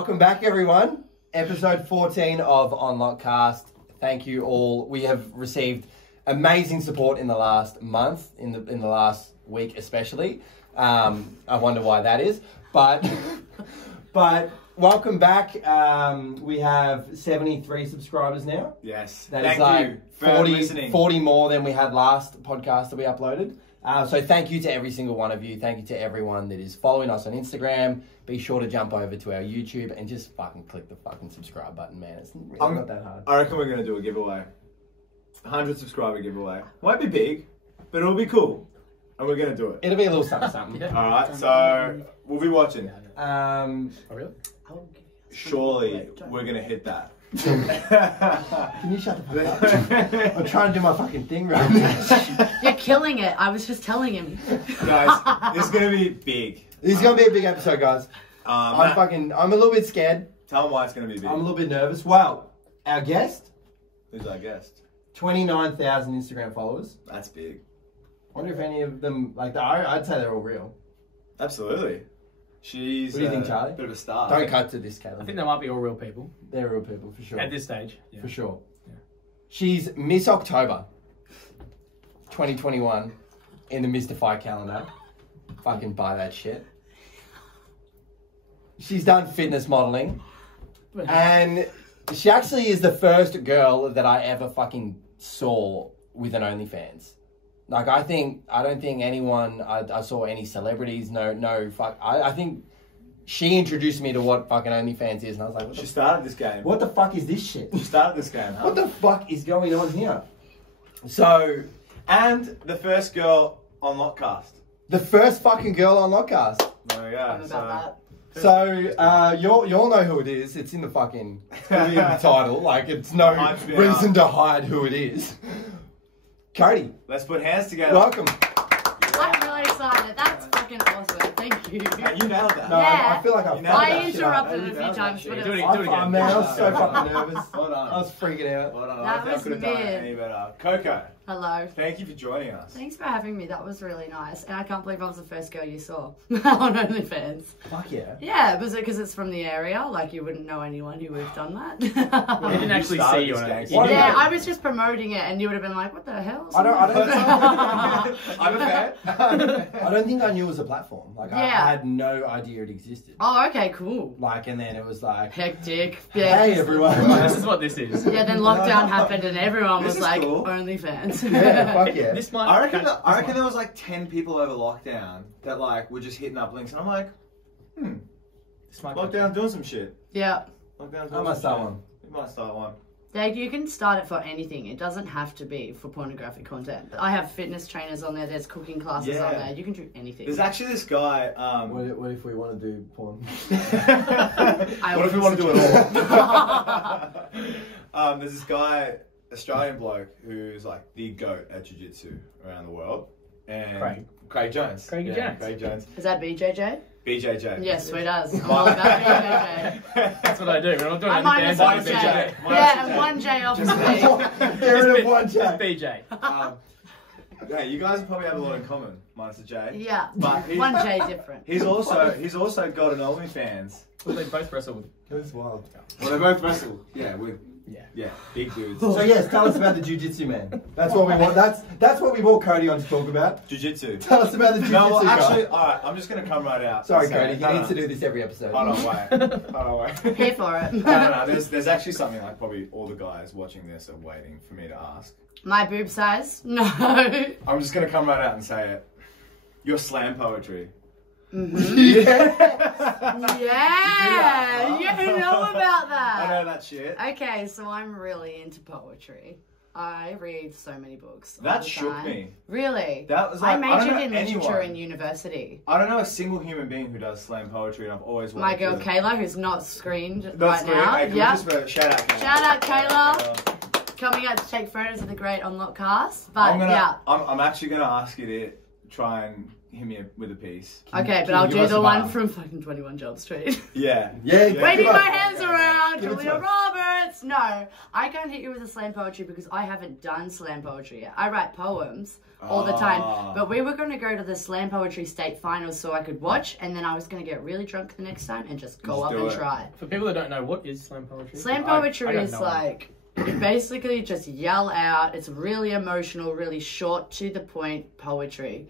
Welcome back, everyone. Episode 14 of Onlockcast. Thank you all. We have received amazing support in the last month, in the last week especially. I wonder why that is, but welcome back. We have 73 subscribers now. Yes. That is like 40 more than we had last podcast that we uploaded. So thank you to every single one of you. Thank you to everyone that is following us on Instagram. Be sure to jump over to our YouTube and just fucking click the fucking subscribe button, man. It's really not that hard. I reckon we're going to do a giveaway. 100 subscriber giveaway. Won't be big, but it'll be cool. And we're going to do it. It'll be a little something. Alright, so we'll be watching. Oh, really? Surely we're going to hit that. Can you shut the fuck up? I'm trying to do my fucking thing right now. You're killing it. I was just telling him. Guys, this is going to be big. This is going to be a big episode, guys. I'm a little bit scared. Tell them why it's going to be big. I'm a little bit nervous. Well, our guest. Who's our guest? 29,000 Instagram followers. That's big. I wonder if any of them, I'd say they're all real. Absolutely. She's what do you think, Charlie? A bit of a star. Don't cut to this, Caleb. I think they might be all real people. They're real people, for sure. At this stage. Yeah. For sure. Yeah. She's Miss October 2021 in the Mystify calendar. Fucking buy that shit. She's done fitness modeling. And she actually is the first girl that I ever fucking saw with an OnlyFans. Like, I don't think anyone, I saw any celebrities, I think she introduced me to what fucking OnlyFans is, and I was like, She started this game. what the fuck is this shit? She started this game, huh? What the fuck is going on here? So, and the first girl on Onlockcast. the first fucking girl on Onlockcast. There we go. So, you all know who it is. It's in the fucking title. Like, it's no reason to hide who it is. Cody. Let's put hands together. Welcome. I'm really excited. That's fucking awesome. Thank you. Hey, you nailed that. No, Yeah. I feel like I interrupted a few times, but Do it it was... again. Man, I was so fucking nervous. Hold on. I was freaking out. Hold on. That I don't think I was could have done it mid. any better. Coco, Hello. thank you for joining us. Thanks for having me. That was really nice. And I can't believe I was the first girl you saw on OnlyFans. Fuck yeah. Yeah, was it because it's from the area? Like, you wouldn't know anyone who would have done that? He didn't actually see you on it. Yeah, I was just promoting it and you would have been like, what the hell? I'm a fan. I don't think I knew it was a platform. Like, I had no idea it existed. Oh, okay, cool. Like, and then it was like, Hectic. Yeah. hey, everyone. This is what this is. Yeah, then lockdown happened and everyone This was is like, cool. OnlyFans. Yeah, fuck yeah. This might I reckon catch- there was like 10 people over lockdown that like were just hitting up links, and I'm like, this might lockdown's doing some shit. Yeah. Lockdown's I doing might some start shit. one. You might start one. Like, you can start it for anything. It doesn't have to be for pornographic content. I have fitness trainers on there. There's cooking classes on there. You can do anything. There's actually this guy. What if we want to do porn? What if we want to do it all? There's this guy, Australian bloke, who's like the GOAT at jiu-jitsu around the world. And Craig Jones. Craig Jones. Is that BJJ? BJJ. Yes, sweet as. I'm all about BJJ. That's what I do. When I'm doing I'm minus OnlyFans, one I'm J. BJ. Yeah, and one J off of me. They're in a one chat. BJ. Yeah, you guys probably have a lot in common, minus a J. Yeah, But one J different. He's also got an OnlyFans. Well, they both wrestle. That's wild. Well, they both wrestle. Yeah, big dudes. So yes, tell us about the jiu-jitsu, man. That's what we want. That's what we brought Cody on to talk about. Jiu-jitsu. Tell us about the jiu-jitsu. No, well, actually, guy. alright, I'm just gonna come right out. Sorry, and say- Cody. You need to do this every episode. Hold on, wait. Here for it. No. There's actually something like probably all the guys watching this are waiting for me to ask. My boob size? No. I'm just gonna come right out and say it. Your slam poetry. Yeah, you know about that. I know that shit. Okay, so I'm really into poetry. I read so many books. all That the shook time. me. Really? That was I like, I don't majored know in literature anyone. in university. I don't know a single human being who does slam poetry, and I've always wanted My girl to. Kayla, who's not screened That's right great. now. Hey, can we Yeah. just shout out Kayla. Shout out Kayla. Coming out to take photos of the great Onlockcast. But I'm yeah. I'm actually gonna ask you to try and hit me with a piece. Okay, but I'll do the one from fucking 21 Jump Street. Yeah. Waving my hands around, Julia Roberts. No, I can't hit you with a slam poetry because I haven't done slam poetry yet. I write poems all the time, but we were going to go to the slam poetry state finals so I could watch, and then I was going to get really drunk the next time and just go up and try. For people that don't know, what is slam poetry? Slam poetry is like, you basically just yell out. It's really emotional, really short, to the point poetry.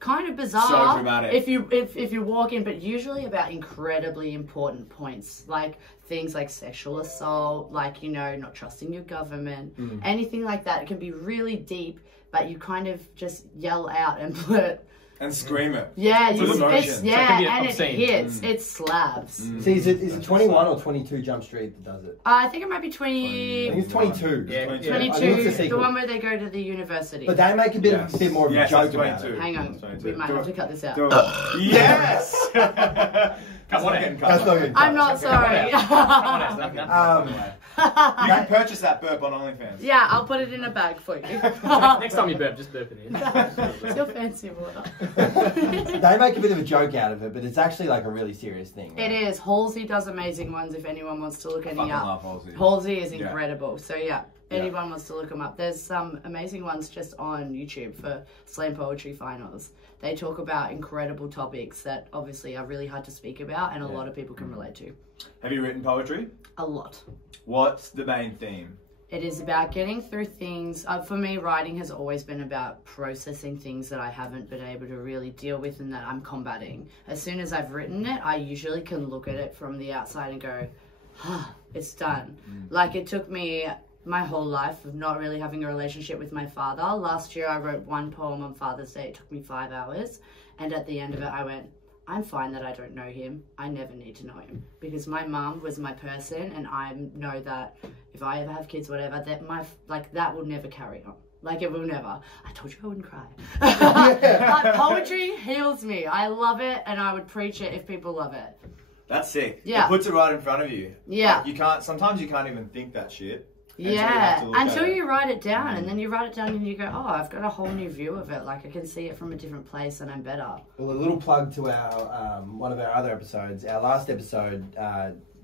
Kind of bizarre. So dramatic. If you walk in, but usually about incredibly important points, like things like sexual assault, like, you know, not trusting your government, anything like that. It can be really deep, but you kind of just yell out and blurt. And scream it. Yeah, With emotion. and it hits. It slabs. See, is it 21 or 22 Jump Street that does it? I think it might be 20. I think it's 22. Yeah, 22, I think it's a the sequel. one where they go to the university. But they make a bit more of a joke about it. Hang on, we might have to cut this out. Yes! Cut one out. That's not good. I'm not sorry. You can purchase that burp on OnlyFans. Yeah, I'll put it in a bag for you. Next time you burp, just burp it in. It's your fancy water. They make a bit of a joke out of it, but it's actually like a really serious thing. Right? It is. Halsey does amazing ones if anyone wants to look any Fucking up. love Halsey. Halsey is incredible. So yeah, anyone wants to look them up. There's some amazing ones just on YouTube for slam poetry finals. They talk about incredible topics that obviously are really hard to speak about and a lot of people can relate to. Have you written poetry? A lot. What's the main theme? It is about getting through things. For me, writing has always been about processing things that I haven't been able to really deal with and that I'm combating. As soon as I've written it, I usually can look at it from the outside and go, it's done. Like, it took me my whole life of not really having a relationship with my father. Last year, I wrote one poem on Father's Day. It took me 5 hours. And at the end of it, I went, I'm fine that I don't know him. I never need to know him because my mum was my person, and I know that if I ever have kids, whatever, that that will never carry on. Like, it will never. I told you I wouldn't cry. But poetry heals me. I love it, and I would preach it if people love it. That's sick. Yeah. It puts it right in front of you. Yeah. Like, sometimes you can't even think that shit. Until you write it down, and then you write it down and you go, oh, I've got a whole new view of it. Like, I can see it from a different place and I'm better. Well, a little plug to our one of our other episodes. Our last episode,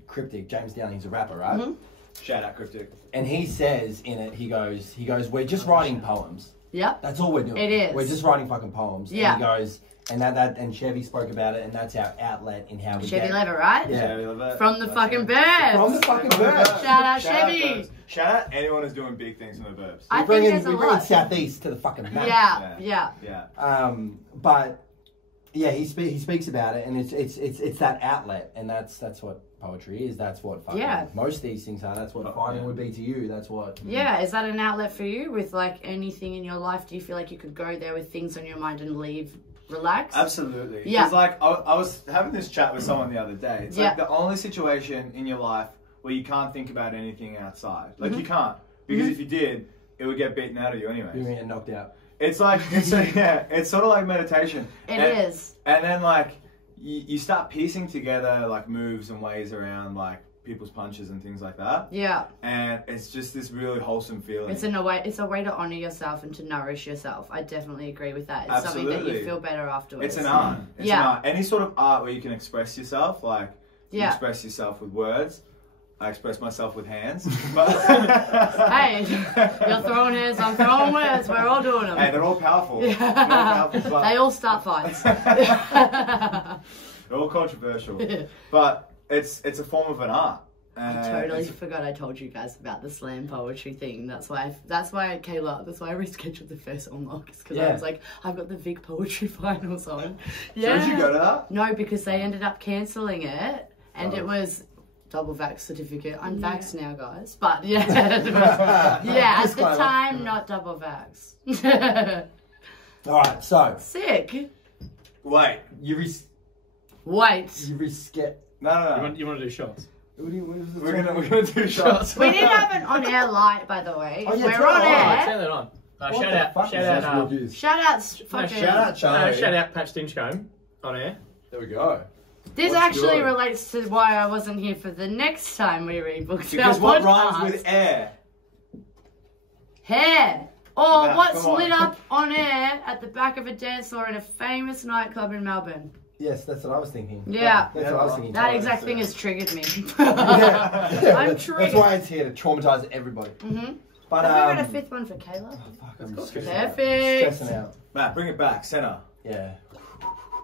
Cryptic, James Downing's a rapper, right? Shout out Cryptic. And he says in it, he goes, we're just writing poems. Yep. That's all we're doing. It is. We're just writing fucking poems. Yeah. And he goes, and Chevy spoke about it, and that's our outlet in how we Chevy Lever, right? Yeah. From the fucking Burbs. From the fucking Burbs. Shout out Chevy. Shout out anyone who's doing big things in the Burbs. I we think there's a bring lot. Southeast to the fucking map. Yeah. But yeah, he speaks about it, and it's that outlet, and that's what poetry is. That's what fucking most of these things are. That's what fighting would be to you. That's what. Yeah, is that an outlet for you with like anything in your life? Do you feel like you could go there with things on your mind and leave relaxed? Absolutely. Yeah. Because like I was having this chat with someone the other day. It's like the only situation in your life where you can't think about anything outside. Like you can't, because if you did, it would get beaten out of you anyway. You're gonna get knocked out. It's like it's sort of like meditation. It is. And then like you start piecing together like moves and ways around like people's punches and things like that. Yeah. And it's just this really wholesome feeling. It's a way to honour yourself and to nourish yourself. I definitely agree with that. It's something that you feel better afterwards. It's an art. It's an art. Any sort of art where you can express yourself, like you express yourself with words. I express myself with hands. But hey, you're throwing hands, I'm throwing words. We're all doing them. Hey, they're all powerful. Yeah. They're all powerful, they all start fights. They're all controversial. But it's a form of an art. I totally forgot I told you guys about the slam poetry thing. That's why Kayla, that's why I rescheduled the first unlock, because I was like, I've got the Vic poetry finals on. Yeah. So did you go to that? No, because they ended up cancelling it, and it was double vax certificate. I'm vaxxed now, guys. But yeah, at the time, not double vax. All right, so sick. Wait, you risk it. No. You want to do shots? We're gonna do shots. We didn't have an on-air light, by the way. Oh, yeah, we're on air. Turn that on. Shout out Pat Stinchcombe on air. There we go. This actually relates to why I wasn't here for the next time we rebooked. Because what rhymes with air? Hair. Or Matt, what's come on. lit up on air at the back of a dance floor in a famous nightclub in Melbourne? Yes, that's what I was thinking. Yeah. That's what I was thinking. That exact thing has triggered me. Yeah. I'm That's triggered. why it's here to traumatize everybody. Mm-hmm. But Have we got a fifth one for Kayla? fuck, I'm Perfect. stressing out. Matt, bring it back. Center. Yeah.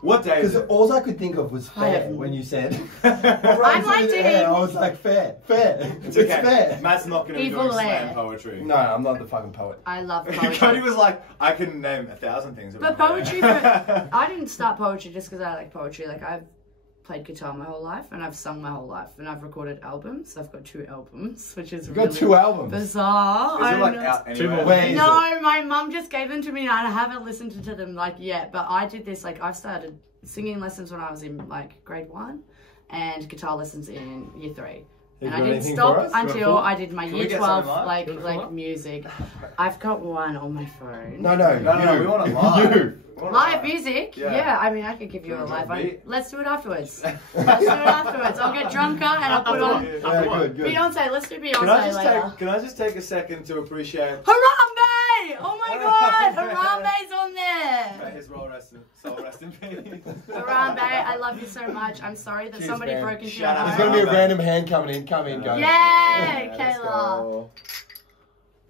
What day is Because it? all I could think of was I fair have- when you said. I'm like to him. I was like, fair. It's It's okay. fair. Matt's not going to be Evil doing lair. slam poetry. No, I'm not the fucking poet. I love poetry. Cody was like, I can name 1,000 things. But poetry, I didn't start poetry just because I like poetry. Like, I've played guitar my whole life, and I've sung my whole life, and I've recorded albums. I've got 2 albums, which is You really got 2 albums. bizarre. Is I it don't like know. out Two more. anywhere? Where is it? No, my mum just gave them to me, and I haven't listened to them like yet. But I did this. Like, I've started singing lessons when I was in like grade 1, and guitar lessons in year 3. Have And you I got didn't anything stop for us? until I did my Can we year get 12 something live? like Can we pull like up? music. I've got one on my phone. No, No, we want it live. You. We want it Live music? Yeah. Yeah, I mean, I could give you a Can we live do a one. beat? Let's do it afterwards. Let's do it afterwards. I'll get drunker and I'll put on Yeah, good. Beyonce. Let's do Can Beyonce I just later. can I just take a second to appreciate Harambe! Oh my god, Harambe's on there! his soul rest in peace. Harambe, I love you so much. I'm sorry that Cheers, somebody man. broke into your Shout out. There's home. gonna be a random hand coming in. Come in, guys. Yay, Let's Kayla. go.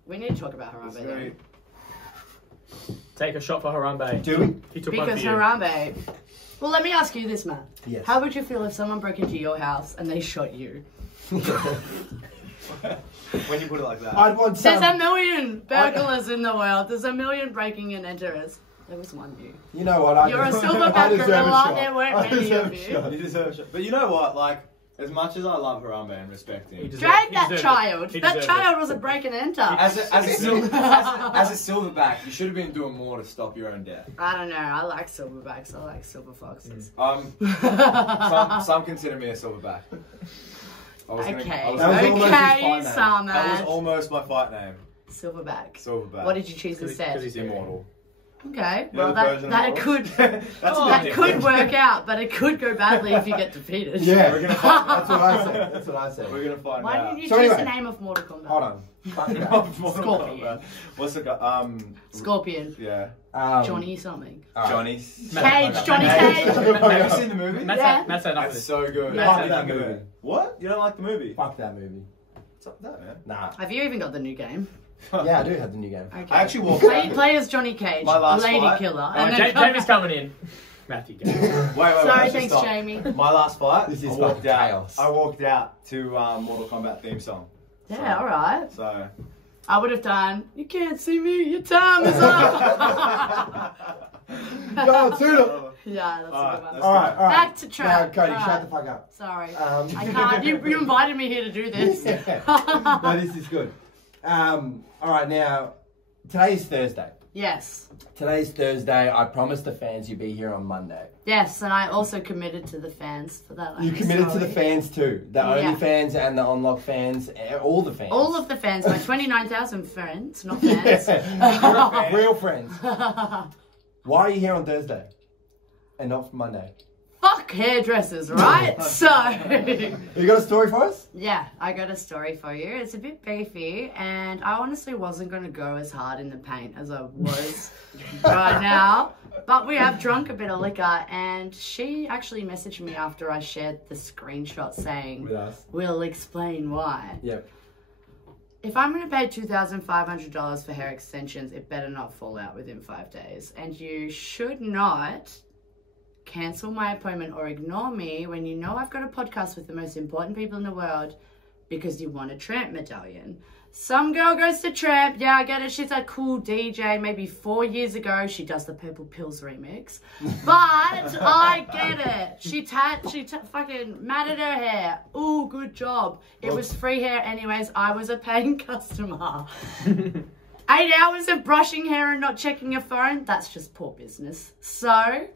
We need to talk about That's Harambe great. though. Take a shot for Harambe. Do we? He took one Because for you. Harambe. Well, let me ask you this, Matt. Yes. How would you feel if someone broke into your house and they shot you? When you put it like that. I'd want some. There's a million burglars in the world. There's a million breaking and enterers. There was one you. You know what? I You're a deserve- silverback I deserve a gorilla. shot. There weren't I many deserve of a you. shot. You deserve a shot. But you know what? Like, as much as I love Harambe and respect him, He deserved- Drag he that deserved it. child. He That deserved child was a break and enter. as a silverback, you should have been doing more to stop your own death. I don't know. I like silverbacks. I like silver foxes. Some consider me a silverback. I was gonna- Okay. I was That was gonna- almost his fight Okay, name. That was Samad. almost my fight name. Silverback. Silverback. What did you choose 'Cause instead? he's Immortal. Okay. You know Well, the version that of could That's Oh, a that bit could different. work out, but it could go badly if you get defeated. Yeah, We're gonna find that's what I said. That's what I said. We're gonna find Why out. didn't you So choose anyway. the name of Mortal Kombat? Hold on. Fuck that. Mortal Scorpion. Kombat. What's the guy? Scorpion. Yeah. Johnny something. alright. Johnny. Cage. Johnny Cage. Cage. Have you seen the movie? Matt's Yeah. had enough of That's this. so good. Yeah. Fuck that movie. What? You don't like the movie? Fuck that movie. What's up with that, man? Nah. Have you even got the new game? Yeah, I do have the new game. Okay. I actually walked Play as Johnny Cage, My last lady fight. killer. Oh, And then come Jamie's coming in. Matthew, go. Wait, Sorry, let's just thanks, stop. Jamie. My last fight, This is I walked fucking out. chaos. I walked out to Mortal Kombat theme song. Yeah, alright. So. I would have done, you can't see me, your time is up. Yo, sooner. Yeah, that's a good one. That's Alright, alright. Back to trap. Now, Cody, Alright. shut the fuck up. Sorry. Um, I can't. You invited me here to do this. No, this is good. Alright, now, today's Thursday. Yes. Today's Thursday. I promised the fans you'd be here on Monday. Yes, and I also committed to the fans for that. You I'm committed to the sorry. fans too. The Yeah. OnlyFans and the Onlock fans. All the fans. All of the fans, my 29,000 friends, not fans. Yeah. Real friends. Why are you here on Thursday? And not Monday? Fuck hairdressers, right? So, You got a story for us? yeah, I got a story for you. It's a bit beefy, and I honestly wasn't going to go as hard in the paint as I was right now. But we have drunk a bit of liquor, and she actually messaged me after I shared the screenshot saying, With us. we'll explain why. Yep. If I'm going to pay $2,500 for hair extensions, it better not fall out within 5 days. And you should not cancel my appointment or ignore me when you know I've got a podcast with the most important people in the world because you want a Tramp medallion. Some girl goes to Tramp, yeah, I get it, she's a cool DJ, maybe 4 years ago, she does the Purple Pills remix, but I get it. She fucking matted her hair, ooh, good job. It was free hair anyways, I was a paying customer. 8 hours of brushing hair and not checking your phone, that's just poor business. So,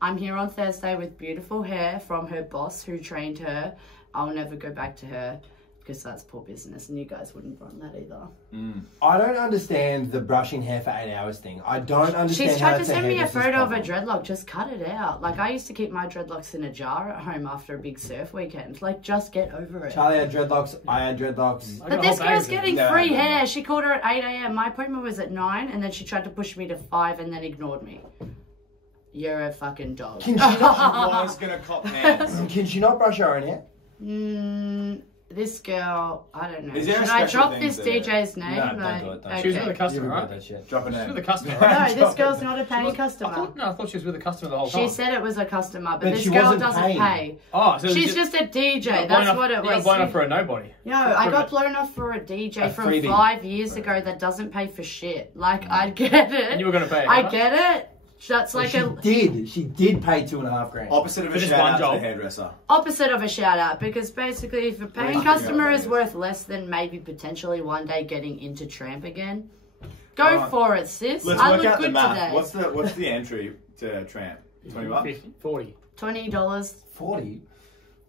I'm here on Thursday with beautiful hair from her boss who trained her. I'll never go back to her. because that's poor business, and you guys wouldn't run that either. I don't understand the brushing hair for 8 hours thing. I don't understand. She's tried how to it's a send me a hairdresser's photo of a problem. dreadlock. Just cut it out. Like, I used to keep my dreadlocks in a jar at home after a big surf weekend. Like, just get over it. Charlie had dreadlocks. I had dreadlocks. But this girl's getting No, free no, no. hair. She called her at 8 a.m. My appointment was at 9, and then she tried to push me to 5 and then ignored me. You're a fucking dog. Can she not, I was gonna cop hands. can she not brush her own hair? This girl, I don't know. Is there a Should I special drop thing this there? DJ's name? No, don't Like, do it, don't. She was with a okay. customer, You regret right? that shit. Drop a She was name. with a customer, No, right? this girl's not a paying customer. I thought she was with a customer the whole time. She said it was a customer, but But this she girl wasn't doesn't paying. pay. Oh, so She's just a DJ. That's what it You got was. blown up for a nobody. No, I got blown off for a DJ A from freebie. 5 years ago that doesn't pay for shit. Like, I get it. And you were going to pay. I right? get it. That's like She did pay $2.5 grand. Opposite of a For just shout one out to job. the hairdresser. opposite of a shout out, because basically if a paying Well, customer yeah, is yeah. worth less than maybe potentially one day getting into tramp again, go Alright. for it, sis. Let's I work look out the good math. today. What's the entry to tramp? 20 bucks? 50, 40. $20. 40.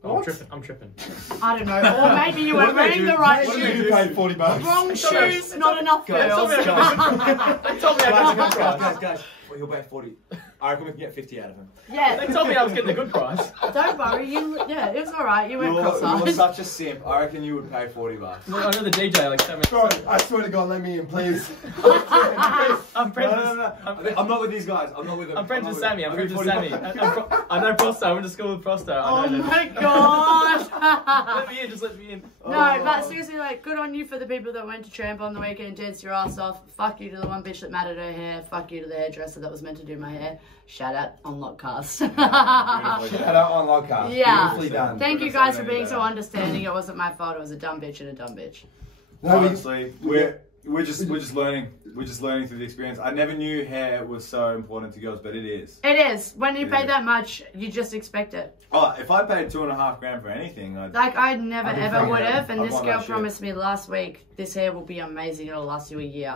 Oh, I'm tripping. I don't know. Or maybe you were wearing the right shoes. You paid $40. Wrong shoes, not enough girls. They told me I got the good price. Guys, well, he'll pay 40. I reckon we can get 50 out of him. Yeah, They told me I was getting the good price. don't worry. Yeah, it was alright. You went You're cross-eyed. such a simp. I reckon you would pay 40 bucks. I know the DJ like so many. Bro, I swear to God, let me in, please. I'm friends No. with I'm not with these guys. I'm not with them. I'm friends with Sammy. I'm I'll friends give with 40 Sammy. bucks. I know Prosto. I went to school with Prosto. Oh I know my them. god. Let me in. Just let me in. No, but seriously, like, good on you for the people that went to tramp on the weekend and danced your ass off. Fuck you to the one bitch that matted her hair. Fuck you to the hairdresser that was meant to do my hair. Shout out Onlockcast. Beautifully Shout out Onlockcast. Yeah. Beautifully done. Thank you Could've guys said for being any so better. understanding. It wasn't my fault. It was a dumb bitch and a dumb bitch. No, we- Honestly, we're just learning. We're just learning through the experience. I never knew hair was so important to girls, but it is. It is. When you pay Yeah. that much, you just expect it. Oh, if I paid $2.5 grand for anything, I'd. Like, I never I'd be ever fucking would up. have. And I'd this want girl that shit. promised me last week, this hair will be amazing. It'll last you a year.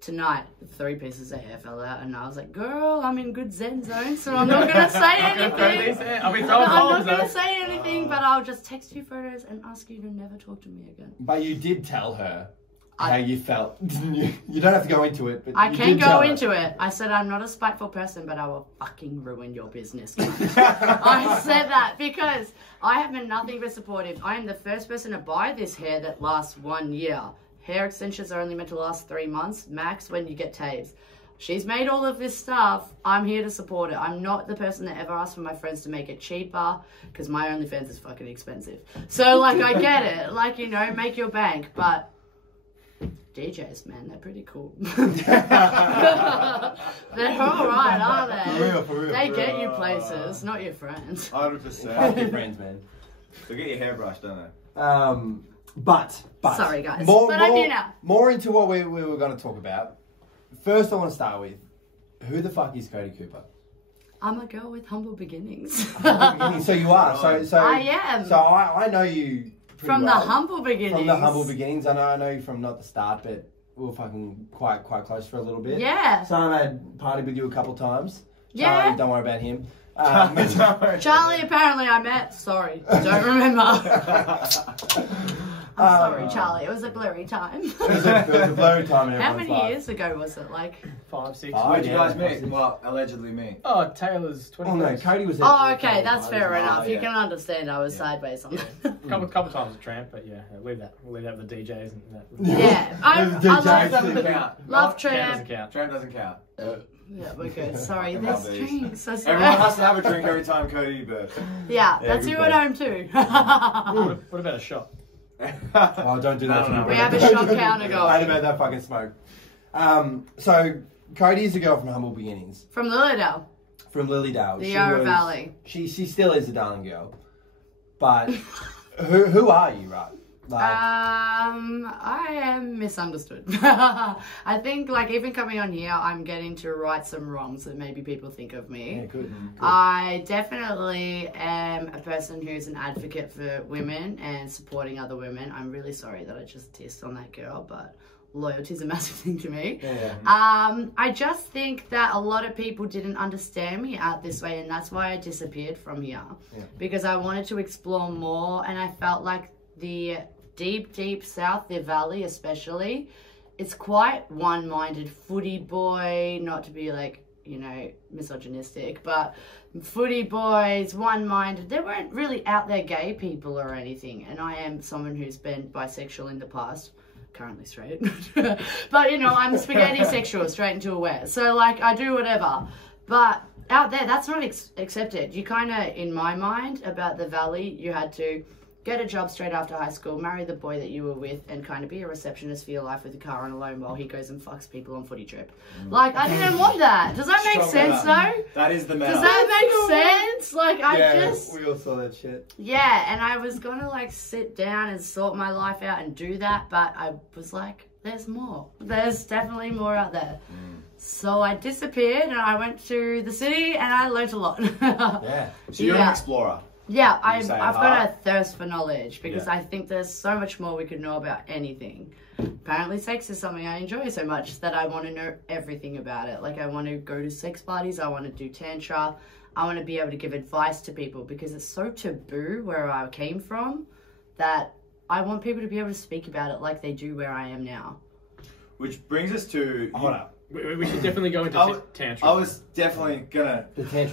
Tonight, 3 pieces of hair fell out, and I was like, girl, I'm in good zen zone, so I'm not going to say anything. I'll be throwing I'm bombs not going to though. say anything, but I'll just text you photos and ask you to never talk to me again. But you did tell her how you felt, didn't you? You don't have to go into it, but I you can did go tell her. into it. I said I'm not a spiteful person, but I will fucking ruin your business. cunt. I said that because I have been nothing but supportive. I am the first person to buy this hair that lasts 1 year. Hair extensions are only meant to last 3 months, max when you get taves. She's made all of this stuff. I'm here to support it. I'm not the person that ever asked for my friends to make it cheaper, because my OnlyFans is fucking expensive. So, like, I get it. Like, you know, make your bank, but DJs, man, they're pretty cool. They're alright, aren't they? For real. They get you places, not your friends. 100%. Fuck your friends, man. They get your hair brushed, don't they? But Sorry, guys. More, But more, I'm here now. More into what we were going to talk about. First, I want to start with who the fuck is Cody Cooper? I'm a girl with humble beginnings. So you are. So I am. So I know you pretty From the well. humble beginnings. From the humble beginnings. I know you from not the start, but we were fucking quite close for a little bit. Yeah. So I had partied with you a couple times. Yeah. Charlie, don't worry about him. Charlie, apparently I met. Sorry, don't remember. I'm sorry, Charlie. It was a blurry time. It was a blurry time in How everyone's many life. years ago was it? Like, 5, 6. Oh, Where'd you yeah, guys that's meet? it. Well, allegedly meet. Oh, Taylor's 20. Oh no, Cody was. oh, okay, that's fair enough. You yeah. can understand I was sideways on that. Couple times a tramp, but yeah, we'll leave that with the DJs and that. Yeah, I The DJs love, Doesn't count. love Count doesn't tramp. count. Tramp doesn't count. Yeah, we're good. Sorry, Fucking there's love these. drinks. I Everyone swear. has to have a drink every time Cody burps. Yeah, Yeah, that's good you point. at home too. What about a shot? Oh, don't do that. to me, We bro. have a shot counter going. I ain't about that fucking smoke. So Cody is a girl from humble beginnings, From Lilydale, from Lilydale. the She Yarra was- Valley. She still is a darling girl, but who are you, right? Like, I am misunderstood. I think, like, even coming on here, I'm getting to right some wrongs that maybe people think of me. yeah, good. I definitely am a person who's an advocate for women and supporting other women. I'm really sorry that I just dissed on that girl, but loyalty is a massive thing to me. Yeah. I just think that a lot of people didn't understand me out this way, and that's why I disappeared from here. Yeah. Because I wanted to explore more, and I felt like the deep south, the valley especially, it's quite one-minded footy boy, not to be like, you know, misogynistic, but footy boys, one-minded. They weren't really out there gay people or anything. And I am someone who's been bisexual in the past, currently straight. But, you know, I'm spaghetti sexual, straight into a wear. So, like, I do whatever. But out there, that's not accepted. You kind of, in my mind, about the valley, you had to get a job straight after high school, marry the boy that you were with, and kind of be a receptionist for your life with a car on a loan while he goes and fucks people on footy trip. Like, I didn't want that. Does that make sense, though? That is the meta. Does that make sense? Like, we all saw that shit. Yeah, and I was gonna, like, sit down and sort my life out and do that, but I was like, there's more. There's definitely more out there. So I disappeared, and I went to the city, and I learnt a lot. Yeah. So you're an explorer. Yeah, I've got a thirst for knowledge because I think there's so much more we could know about anything. Apparently sex is something I enjoy so much that I want to know everything about it. Like, I want to go to sex parties, I want to do tantra, I want to be able to give advice to people because it's so taboo where I came from that I want people to be able to speak about it like they do where I am now. Which brings us to... Hold up. We should definitely go into tantra. I was definitely gonna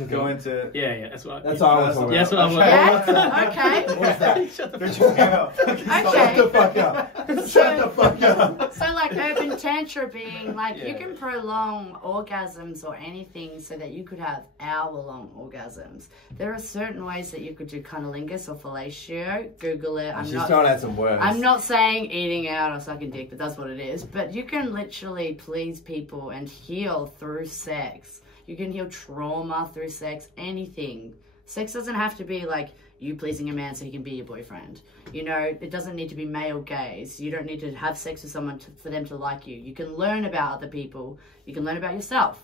go into... Yeah, that's what I was talking about. That's what I was Yeah? Okay. What's that? Shut the fuck up. Okay. Shut the fuck up. Shut the fuck up. So, like, urban tantra being, like, you can prolong orgasms or anything so that you could have hour-long orgasms. There are certain ways that you could do cunnilingus or fellatio. Google it. I'm just throwing out some words. I'm not saying eating out or sucking dick, but that's what it is. But you can literally please people and heal through sex. You can heal trauma through sex, anything. Sex doesn't have to be like you pleasing a man so he can be your boyfriend. You know, it doesn't need to be male gaze. You don't need to have sex with someone for them to like you. You can learn about other people. You can learn about yourself.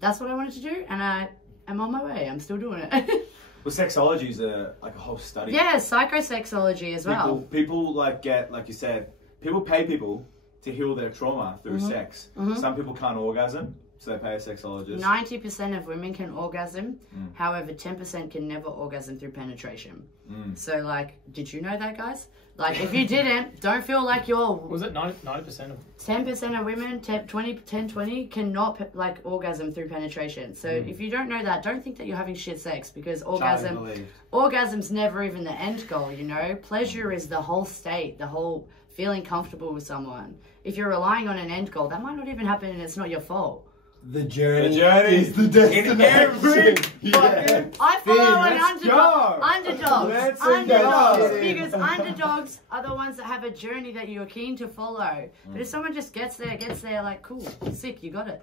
That's what I wanted to do, and I am on my way. I'm still doing it. Well, sexology is like a whole study. Yeah, psychosexology as well. People like you said, people pay people to heal their trauma through sex. Some people can't orgasm, so they pay a sexologist. 90% of women can orgasm. However, 10% can never orgasm through penetration. So, like, did you know that, guys? Like, if you didn't, don't feel like you're... Was it 90% of... 10% of women, 20 cannot, like, orgasm through penetration. So, if you don't know that, don't think that you're having shit sex because orgasm's never even the end goal, you know? Pleasure is the whole state, the whole feeling comfortable with someone. If you're relying on an end goal, that might not even happen and it's not your fault. The journey is the destination. I follow underdogs. Underdogs. Because underdogs are the ones that have a journey that you're keen to follow. But if someone just gets there, like, cool, sick, you got it.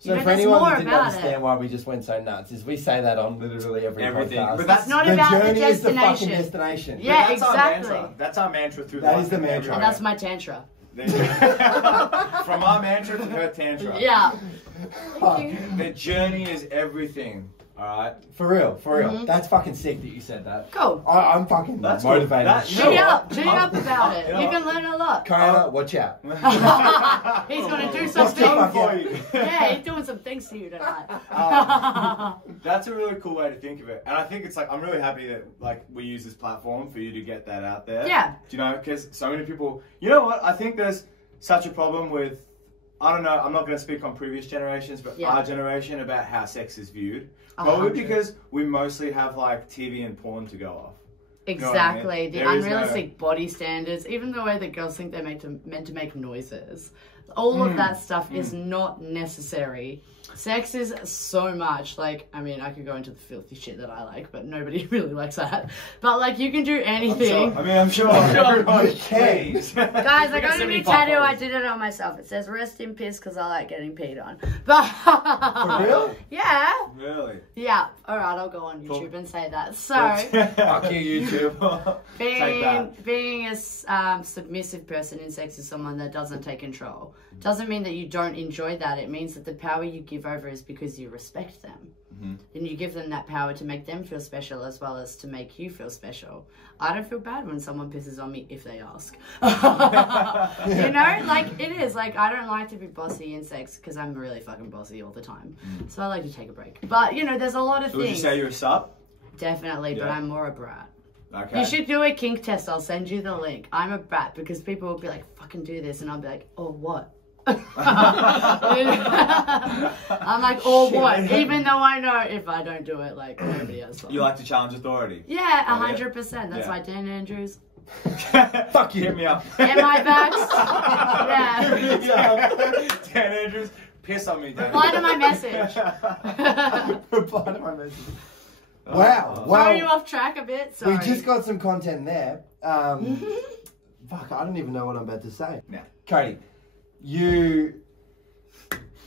So, for anyone who didn't understand why we just went so nuts, is we say that on literally every podcast. But that's not about the destination. Is the fucking destination. Yeah, exactly. That's our mantra through life. That is the mantra. And that's my tantra. From our mantra to her tantra. Yeah. The journey is everything. Alright? For real. That's fucking sick that you said that. Cool. I'm fucking motivated. G up about it. You can learn a lot. Kayana, watch out. He's gonna do something for you. Yeah, he's doing some things to you tonight. That's a really cool way to think of it. And I think it's like, I'm really happy that like we use this platform for you to get that out there. Yeah. Do you know, because so many people, you know what, I think there's such a problem with, I don't know, I'm not going to speak on previous generations, but our generation about how sex is viewed. Probably because we mostly have like TV and porn to go off. Exactly. You know what I mean? The unrealistic body standards, even the way that girls think they're meant to make noises. All of that stuff is not necessary. Sex is so much, like, I mean, I could go into the filthy shit that I like, but nobody really likes that. But, like, you can do anything. I'm sure everybody can. Guys, I got a new tattoo. I did it on myself. It says, rest in piss, because I like getting peed on. But For real? Yeah. Really? Yeah. Alright, I'll go on YouTube and say that. So, fuck you, YouTube. being a submissive person in sex is someone that doesn't take control. Doesn't mean that you don't enjoy that. It means that the power you give over is because you respect them. And you give them that power to make them feel special as well as to make you feel special. I don't feel bad when someone pisses on me if they ask. You know, like it is. Like I don't like to be bossy in sex because I'm really fucking bossy all the time. So I like to take a break. But you know, there's a lot of things. Would you say you're a sub? Definitely, but I'm more a brat. Okay. You should do a kink test. I'll send you the link. I'm a brat because people will be like, fucking do this. And I'll be like, oh, what? I'm like, or what? Even though I know if I don't do it, like, nobody else will. You like to challenge authority? Yeah, 100%. That's why Dan Andrews. Fuck you. Hit me up. Get my backs. Yeah. Dan Andrews, piss on me, Dan. Reply to my message. Reply to my message. Wow. Throw you off track a bit. Sorry. We just got some content there. Fuck, I don't even know what I'm about to say. Yeah. Cody, you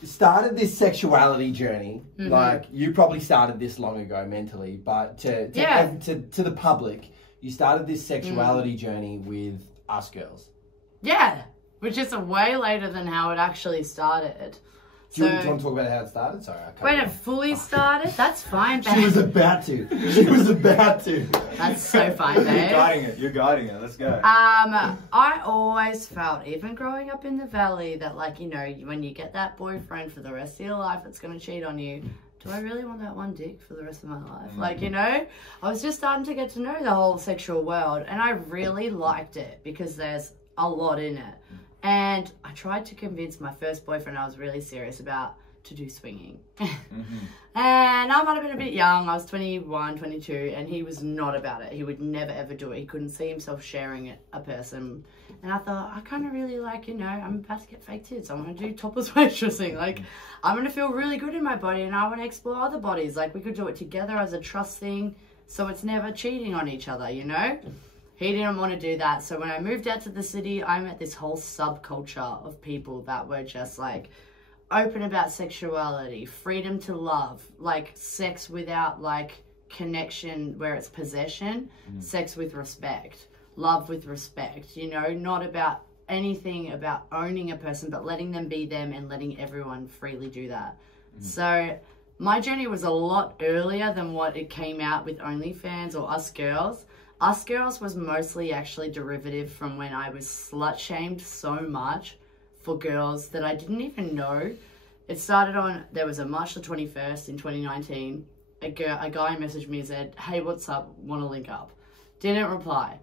started this sexuality journey. Like, you probably started this long ago mentally, but to the public, you started this sexuality journey with us girls. Yeah. Which is way later than how it actually started. Do you want to talk about how it started? Sorry, I when it fully started, that's fine, babe. She was about to. That's so fine, babe. You're guiding it. Let's go. I always felt, even growing up in the valley, that, like, you know, when you get that boyfriend for the rest of your life that's going to cheat on you, do I really want that one dick for the rest of my life? Like, you know, I was just starting to get to know the whole sexual world, and I really liked it because there's a lot in it. And I tried to convince my first boyfriend I was really serious about to do swinging. And I might have been a bit young. I was 21, 22, and he was not about it. He would never, ever do it. He couldn't see himself sharing a person. And I thought, I kind of really like, you know, I'm about to get fake tits. I want to do topless waitressing. Like, I'm going to feel really good in my body, and I want to explore other bodies. Like, we could do it together as a trust thing, so it's never cheating on each other, you know? He didn't want to do that. So when I moved out to the city, I met this whole subculture of people that were just like open about sexuality, freedom to love, like sex without like connection where it's possession, sex with respect, love with respect, you know, not about anything about owning a person, but letting them be them and letting everyone freely do that. So my journey was a lot earlier than what it came out with OnlyFans or Us Girls. Us Girls was mostly actually derivative from when I was slut-shamed so much for girls that I didn't even know. It started on, there was a March the 21st in 2019. A guy messaged me and said, hey, what's up? Want to link up? Didn't reply.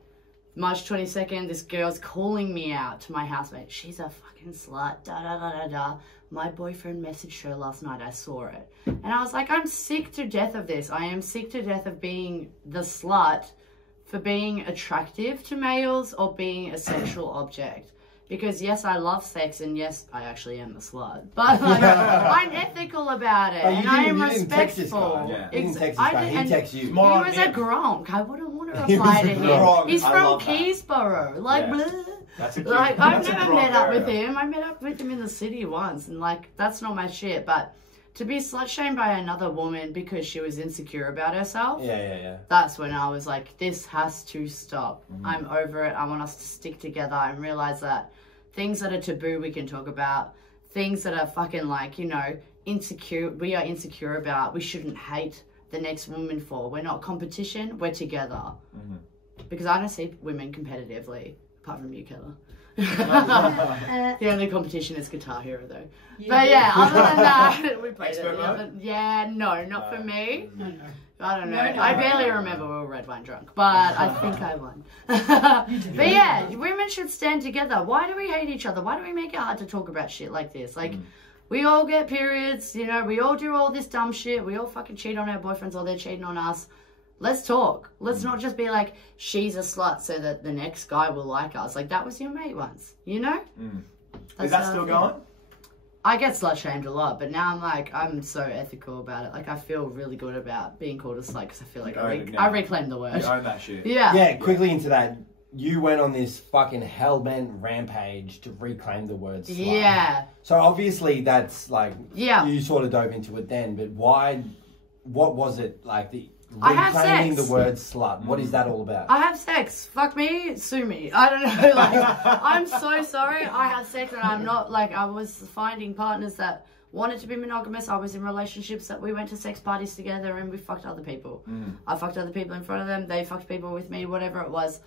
March 22nd, this girl's calling me out to my housemate. She's a fucking slut, da-da-da-da-da. My boyfriend messaged her last night. I saw it. And I was like, I'm sick to death of this. I am sick to death of being the slut for being attractive to males or being a sexual object. Because yes, I love sex, and yes, I actually am a slut. But like, I'm ethical about it, and I am respectful. He didn't text this guy. He texted you. He was a gronk. I wouldn't want to reply to him. He's from Keysborough. Like, blah. Like, I've never met up with him. I met up with him in the city once, and like, that's not my shit. But to be slut-shamed by another woman because she was insecure about herself, that's when I was like, this has to stop. I'm over it. I want us to stick together and realize that things that are taboo we can talk about, things that are fucking like, you know, insecure, we are insecure about, we shouldn't hate the next woman for. We're not competition, we're together. Because I don't see women competitively, apart from you, Keller. The only competition is Guitar Hero though. But yeah, other than that, we played it. No, not for me. I don't know. I barely remember we were red wine drunk, but I think I won. But yeah, women should stand together. Why do we hate each other? Why do we make it hard to talk about shit like this? Like, we all get periods, you know, we all do all this dumb shit. We all fucking cheat on our boyfriends or they're cheating on us. Let's talk. Let's not just be like, she's a slut so that the next guy will like us. Like, that was your mate once, you know? Is that still going? I get slut-shamed a lot, but now I'm like, I'm so ethical about it. Like, I feel really good about being called a slut because I feel like I reclaim the word. You own that shit. Yeah, quickly into that. You went on this fucking hell-bent rampage to reclaim the word slut. Yeah. So obviously that's like, you sort of dove into it then, but why, what was it like the... reclaiming the word slut. What is that all about? I have sex. Fuck me, sue me. I don't know. Like, I'm so sorry. I have sex and I'm not like, I was finding partners that wanted to be monogamous. I was in relationships that we went to sex parties together and we fucked other people. I fucked other people in front of them. They fucked people with me, whatever it was.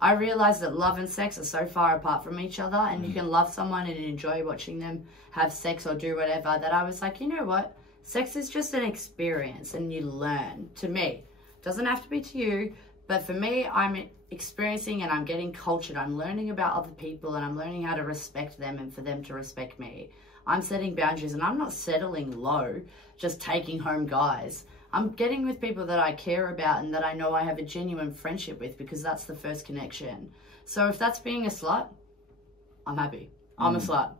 I realized that love and sex are so far apart from each other, and you can love someone and enjoy watching them have sex or do whatever, that I was like, you know what? Sex is just an experience and you learn. To me, doesn't have to be to you, But for me, I'm experiencing and I'm getting cultured. I'm learning about other people and I'm learning how to respect them and for them to respect me. I'm setting boundaries and I'm not settling low, just taking home guys. I'm getting with people that I care about and that I know I have a genuine friendship with, because that's the first connection. So if that's being a slut, I'm happy. I'm a slut.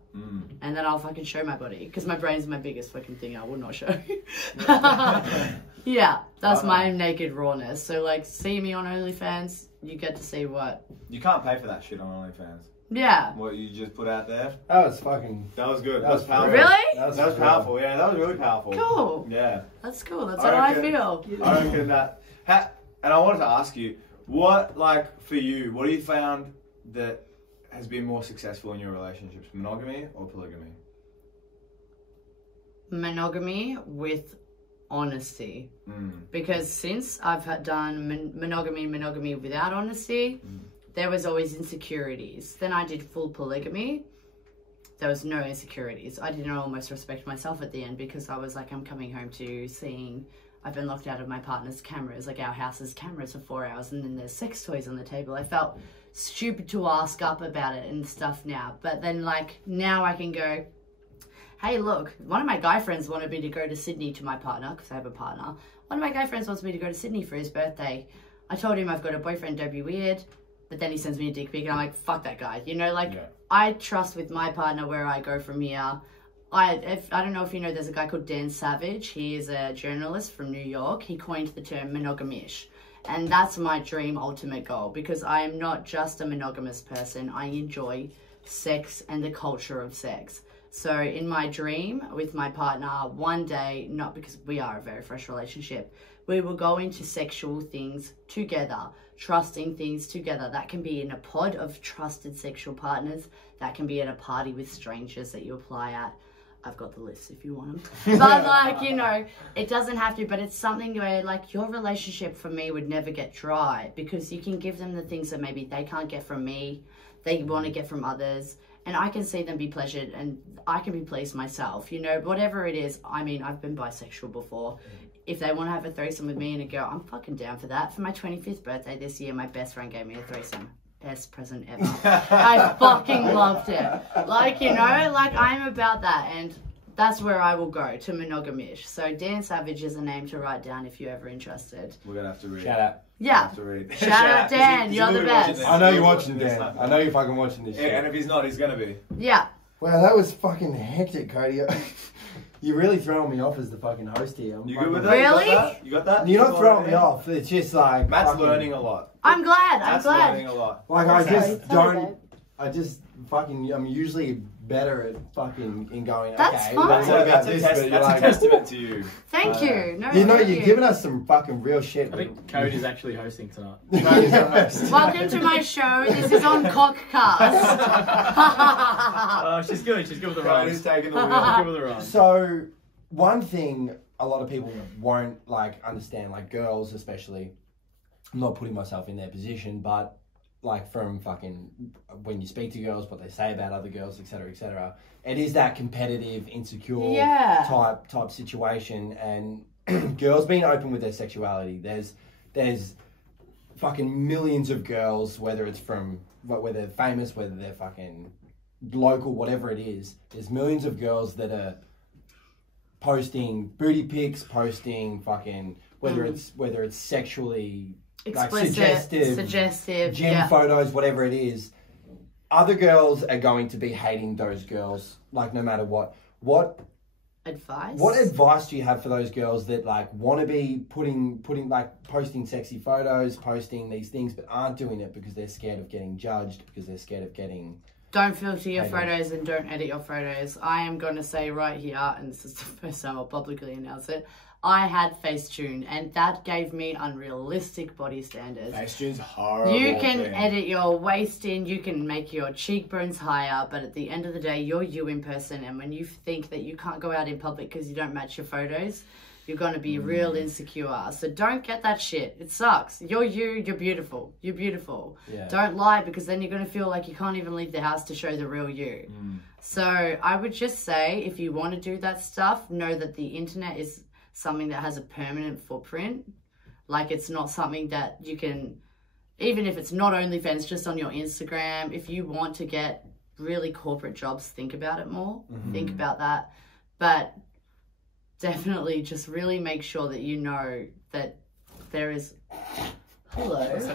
And then I'll fucking show my body, because my brain's my biggest fucking thing I will not show. Yeah, that's my naked rawness. So like, see me on OnlyFans, you get to see what. You can't pay for that shit on OnlyFans. Yeah. What you just put out there. That was fucking... That was good. That was powerful. Really? That was powerful. Yeah, that was really powerful. Cool. Yeah. That's cool. That's how I feel. I reckon that. And I wanted to ask you, what, like, for you, what have you found that has been more successful in your relationships, monogamy or polygamy? Monogamy with honesty. Because since I've done monogamy without honesty, there was always insecurities. Then I did full polygamy. There was no insecurities. I didn't almost respect myself at the end, because I was like, I'm coming home to seeing I've been locked out of my partner's cameras, like our house's cameras for 4 hours, and then there's sex toys on the table. I felt stupid to ask up about it and stuff now. But then like now I can go, hey, look, one of my guy friends wanted me to go to Sydney to my partner, because I have a partner. One of my guy friends wants me to go to Sydney for his birthday. I told him I've got a boyfriend, don't be weird. But then he sends me a dick pic and I'm like, fuck that guy. You know, like, I trust with my partner where I go from here. I don't know if you know, there's a guy called Dan Savage. He is a journalist from New York. He coined the term monogamish. And that's my dream ultimate goal, because I am not just a monogamous person. I enjoy sex and the culture of sex. So in my dream with my partner, one day, not because we are a very fresh relationship, we will go into sexual things together, trusting things together. That can be in a pod of trusted sexual partners. That can be at a party with strangers that you apply at. I've got the list if you want them. But like, you know, it doesn't have to, but it's something where like your relationship for me would never get dry, because you can give them the things that maybe they can't get from me, they want to get from others. And I can see them be pleasured and I can be pleased myself, you know, whatever it is. I mean, I've been bisexual before. If they want to have a threesome with me and a girl, I'm fucking down for that. For my 25th birthday this year, my best friend gave me a threesome. Best present ever. I fucking loved it. Like, you know, like I'm about that, and that's where I will go, to monogamish. So Dan Savage is a name to write down if you're ever interested. We're going to have to read. Shout out. Yeah. Shout out Dan, you're the best. I know you're watching, Dan. I know you're fucking watching this shit. And if he's not, he's going to be. Yeah. Wow, that was fucking hectic, Cody. You're really throwing me off as the fucking host here. You good with that? Really? You got that? You're not throwing me off. It's just like... Matt's learning a lot. I'm glad. Matt's I'm glad. learning a lot. Like, I just don't... I just fucking... I'm usually better at fucking in going, That's okay, fine. that's a testament to you. Thank you. No, you know, thank you're giving us some fucking real shit. I think Cody's actually hosting tonight. Cody's our host. Welcome to my show. This is on Cockcast. Oh, she's good. She's good with the Cody's rhymes. taking the wheel. She's good with the rhymes. So, one thing a lot of people won't like understand, like girls especially, I'm not putting myself in their position, but like from fucking when you speak to girls, what they say about other girls, etc., it is that competitive, insecure type situation, and girls being open with their sexuality. There's fucking millions of girls, whether it's from whether they're famous, whether they're fucking local, whatever it is. There's millions of girls that are posting booty pics, posting fucking whether it's sexually Explicit, like suggestive gym photos, whatever it is. Other girls are going to be hating those girls, like no matter what. What advice do you have for those girls that like want to be putting like posting sexy photos, posting these things, but aren't doing it because they're scared of getting judged, because they're scared of getting... Don't filter your photos and don't edit your photos. I am going to say right here, and this is the first time I'll publicly announce it, I had Facetune, and that gave me unrealistic body standards. Facetune's horrible. You can edit your waist in, you can make your cheekbones higher, but at the end of the day, you're you in person, and when you think that you can't go out in public because you don't match your photos, you're going to be real insecure. So don't get that shit. It sucks. You're you, you're beautiful. You're beautiful. Yeah. Don't lie, because then you're going to feel like you can't even leave the house to show the real you. So I would just say, if you want to do that stuff, know that the internet is something that has a permanent footprint. Like, it's not something that you can even if it's not OnlyFans, just on your Instagram, if you want to get really corporate jobs, think about it more. Think about that. But definitely just really make sure that you know that there is... Hello. Do you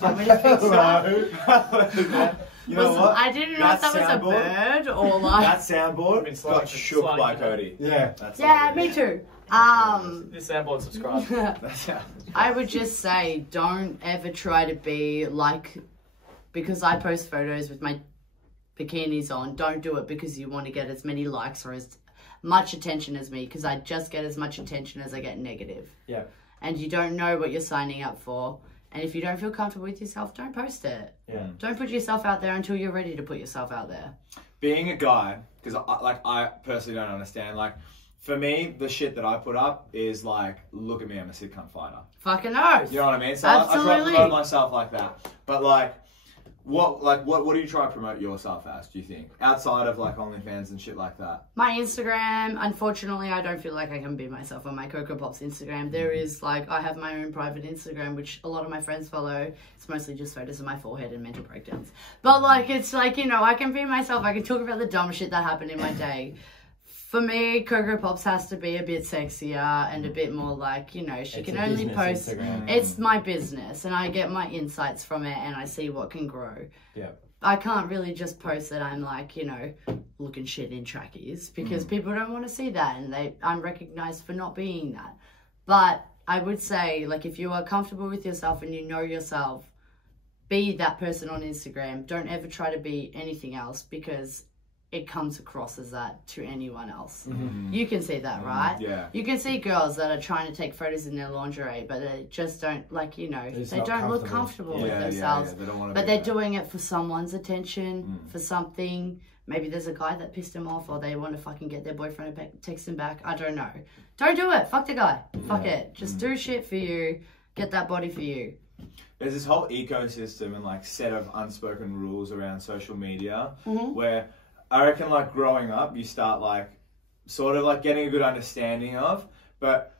want me to fix that? You know what? I didn't know if that was a bird or like... That soundboard got shook by Cody. Yeah. Yeah, me too. This soundboard, subscribe. I would just say, don't ever try to be like... Because I post photos with my bikinis on, don't do it because you want to get as many likes or as much attention as me, because I just get as much attention as I get negative. Yeah. And you don't know what you're signing up for. And if you don't feel comfortable with yourself, don't post it. Yeah. Don't put yourself out there until you're ready to put yourself out there. Being a guy, because I personally don't understand, like, for me, the shit that I put up is like, look at me, I'm a sick cunt fighter. Fucking oath. You know what I mean? So Absolutely. I try to promote myself like that. But like, what do you try to promote yourself as, do you think? Outside of like OnlyFans and shit like that? My Instagram, unfortunately, I don't feel like I can be myself on my Coco Pops Instagram. There is like, I have my own private Instagram, which a lot of my friends follow. It's mostly just photos of my forehead and mental breakdowns. But like, it's like, you know, I can be myself. I can talk about the dumb shit that happened in my day. For me, Coco Pops has to be a bit sexier and a bit more like, you know, she can only post... Instagram. It's my business and I get my insights from it and I see what can grow. Yeah. I can't really just post that I'm like, you know, looking shit in trackies because people don't want to see that and I'm recognized for not being that. But I would say, like, if you are comfortable with yourself and you know yourself, be that person on Instagram. Don't ever try to be anything else because it comes across as that to anyone else. You can see that, right? Yeah. You can see girls that are trying to take photos in their lingerie, but they just don't, like, you know, they don't look comfortable with themselves. They don't want to but they're doing it for someone's attention, for something. Maybe there's a guy that pissed him off or they want to fucking get their boyfriend to text him back. I don't know. Don't do it. Fuck the guy. Fuck it. Just do shit for you. Get that body for you. There's this whole ecosystem and like set of unspoken rules around social media where I reckon like growing up you start like sort of like getting a good understanding of, but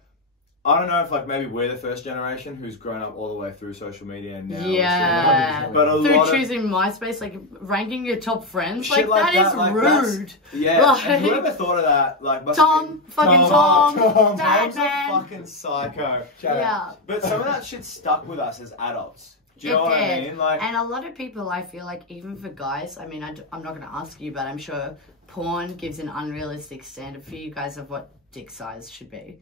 I don't know if like maybe we're the first generation who's grown up all the way through social media and now. Yeah. But a through lot choosing MySpace, like ranking your top friends, shit like that is like, rude. Yeah. Like, and whoever thought of that, like must Tom, fucking Tom. Tom's Bad a man. fucking psycho. Yeah. But some of that shit stuck with us as adults. Do you know what I mean? Like, and a lot of people, I feel like, even for guys, I mean, I'm not going to ask you, but I'm sure porn gives an unrealistic standard for you guys of what dick size should be.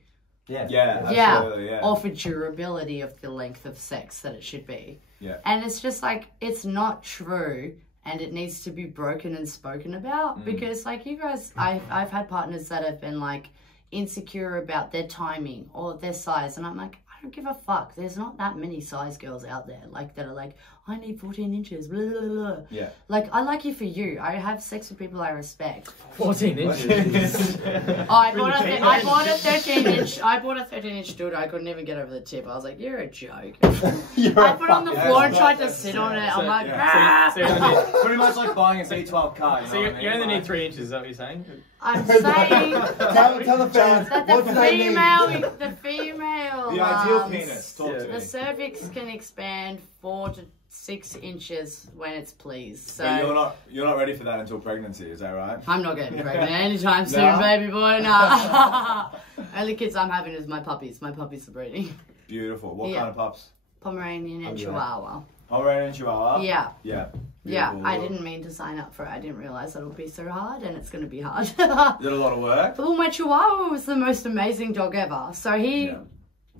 Yeah, absolutely, yeah. Or for durability of the length of sex that it should be. Yeah. And it's just like, it's not true and it needs to be broken and spoken about because like you guys, I've had partners that have been like insecure about their timing or their size and I'm like, I don't give a fuck. There's not that many size girls out there like that are like, I need 14 inches, blah, blah, blah. Yeah. Like, I like you for you. I have sex with people I respect. 14 inches. I bought a 13-inch. I bought a 13-inch dildo. I couldn't even get over the tip. I was like, "You're a joke." I put it on the floor and tried to sit on it. I'm like, ah. So pretty much like buying a V12 car. you only need 3 inches. Is that what you're saying? I'm saying Tell the fans that what do they need? the female, the ideal penis. Talk to the me. cervix can expand 4 to 6 inches when it's pleased. So But you're not ready for that until pregnancy. Is that right? I'm not getting pregnant anytime soon, baby boy. Nah. Only kids I'm having is my puppies. My puppies are breeding. Beautiful. What kind of pups? Pomeranian and Chihuahua. Pomeranian Chihuahua. Yeah. Yeah. Yeah, Beautiful. I didn't mean to sign up for it. I didn't realise that it would be so hard, and it's going to be hard. Is it a lot of work? Well, my Chihuahua was the most amazing dog ever. So he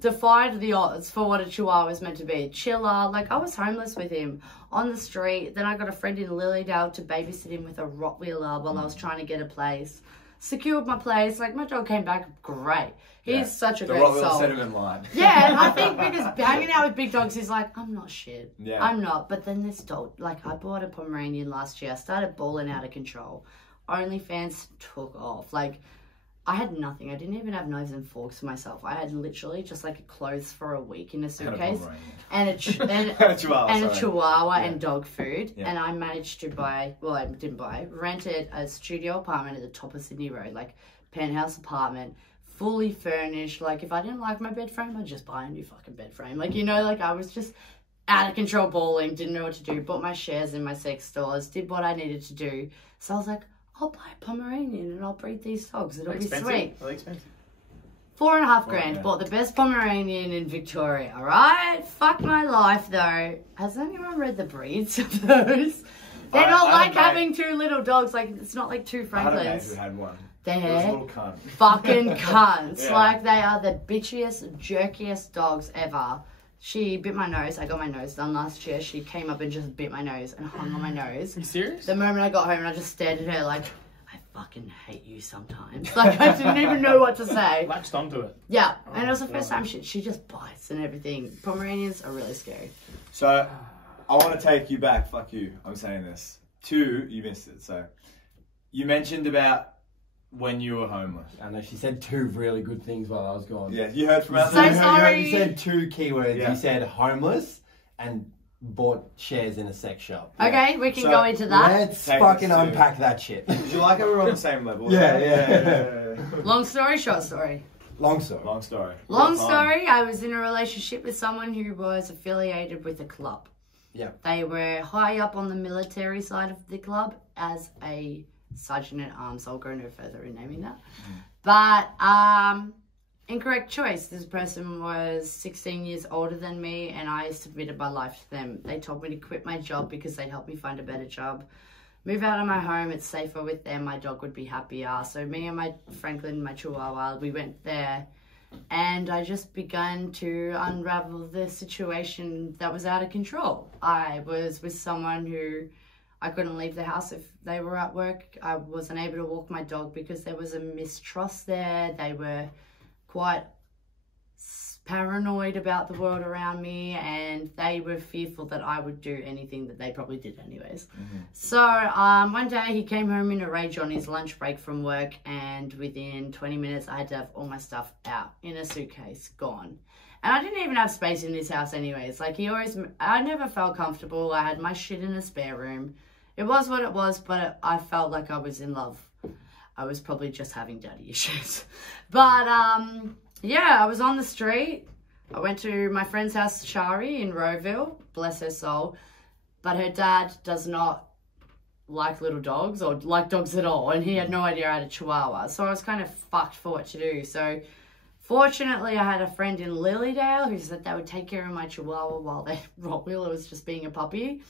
defied the odds for what a Chihuahua is meant to be. Chiller. Like, I was homeless with him on the street. Then I got a friend in Lilydale to babysit him with a Rottweiler while I was trying to get a place. Secured my place. Like, my dog came back great. He's such a great soul. The Rottweiler set him in line. Yeah, and I think because hanging out with big dogs, he's like, I'm not shit. Yeah. I'm not. But then this dog, like, I bought a Pomeranian last year. I started balling out of control. OnlyFans took off. Like, I had nothing. I didn't even have knives and forks for myself. I had literally just like clothes for a week in a suitcase and a Chihuahua and dog food. Yeah. And I managed to buy, well, I didn't buy, rented a studio apartment at the top of Sydney Road, like penthouse apartment, fully furnished. Like, if I didn't like my bed frame, I'd just buy a new fucking bed frame. Like, you know, like I was just out of control bawling, didn't know what to do, bought my shares in my sex stores, did what I needed to do. So I was like, I'll buy a Pomeranian and I'll breed these dogs. It'll be sweet. Are they expensive? $4.5 grand. Bought the best Pomeranian in Victoria. All right, fuck my life though. Has anyone read the breeds of those? They're not like having two little dogs. Like, it's not like two Franklins. I had a mate who had one. They're a little cunt. Fucking cunts. Yeah. Like, they are the bitchiest, jerkiest dogs ever. She bit my nose. I got my nose done last year. She came up and just bit my nose and hung on my nose. Are you serious? The moment I got home, and I just stared at her like, I fucking hate you sometimes. Like, I didn't even know what to say. Latched onto it. Yeah, and it was the first time she just bites and everything. Pomeranians are really scary. So, I want to take you back. Fuck you. I'm saying this. You missed it. So, you mentioned about when you were homeless. I know she said two really good things while I was gone. Yeah, you heard from out So there. sorry. You said two keywords. Yeah. You said homeless and bought shares in a sex shop. Okay, we can So, go into that. Let's Take fucking us to- unpack that shit. Did you like how we were on the same level? Yeah. Long story, short story. Long story. Long story. Long Real time. story, I was in a relationship with someone who was affiliated with a club. Yeah. They were high up on the military side of the club as a sergeant at arms. I'll go no further in naming that. But incorrect choice. This person was 16 years older than me, and I submitted my life to them. They told me to quit my job because they'd help me find a better job. Move out of my home, it's safer with them, my dog would be happier. So me and my Franklin, my Chihuahua, we went there, and I just began to unravel the situation that was out of control. I was with someone who I couldn't leave the house if they were at work. I wasn't able to walk my dog because there was a mistrust there. They were quite paranoid about the world around me, and they were fearful that I would do anything that they probably did anyways. So one day he came home in a rage on his lunch break from work, and within 20 minutes I had to have all my stuff out in a suitcase, gone. And I didn't even have space in his house anyways. Like, I never felt comfortable. I had my shit in a spare room. It was what it was, but I felt like I was in love. I was probably just having daddy issues. But yeah, I was on the street. I went to my friend's house, Shari, in Rowville, bless her soul. But her dad does not like little dogs or like dogs at all. And he had no idea I had a Chihuahua. So I was kind of fucked for what to do. So fortunately, I had a friend in Lilydale who said they would take care of my Chihuahua while their Rottweiler was just being a puppy.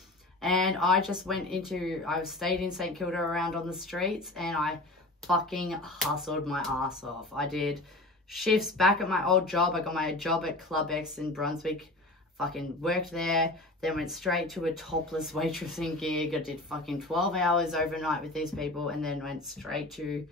And I just I stayed in St. Kilda around on the streets, and I fucking hustled my ass off. I did shifts back at my old job. I got my job at Club X in Brunswick, fucking worked there, then went straight to a topless waitressing gig. I did fucking 12 hours overnight with these people, and then went straight to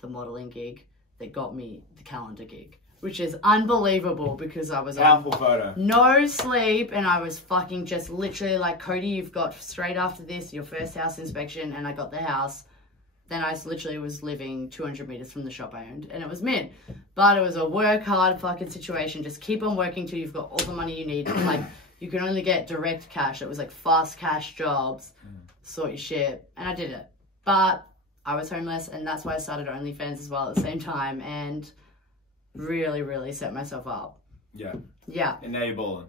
the modelling gig that got me the calendar gig, which is unbelievable because I was Powerful photo. no sleep, and I was fucking just literally like, Cody, you've got straight after this your first house inspection, and I got the house. Then I literally was living 200 meters from the shop I owned, and it was mint. But it was a work hard fucking situation. Just keep on working till you've got all the money you need. Like, you can only get direct cash. It was like fast cash jobs, sort your shit, and I did it. But I was homeless, and that's why I started OnlyFans as well at the same time, and really, really set myself up. Yeah. Yeah. And now you're balling.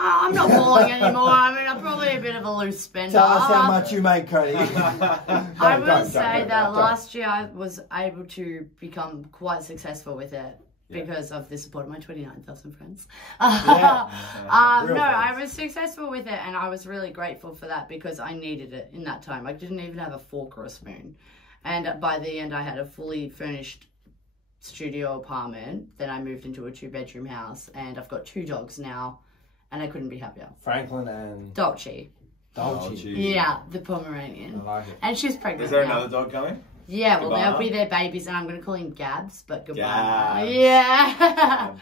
I'm not balling anymore. I mean, I'm probably a bit of a loose spender. Tell us how much you make, Cody. I will say that last year I was able to become quite successful with it because of the support of my 29,000 friends. No, I was successful with it, and I was really grateful for that because I needed it in that time. I didn't even have a fork or a spoon. And by the end, I had a fully furnished studio apartment. Then I moved into a 2-bedroom house, and I've got 2 dogs now. And I couldn't be happier. Franklin and Dolce. Dolce. Yeah, the Pomeranian. I like it. And she's pregnant. Is there now. another dog coming? Yeah, well, Goodbye. they'll be their babies, and I'm going to call him Gabs, but goodbye. Gabs. Yeah.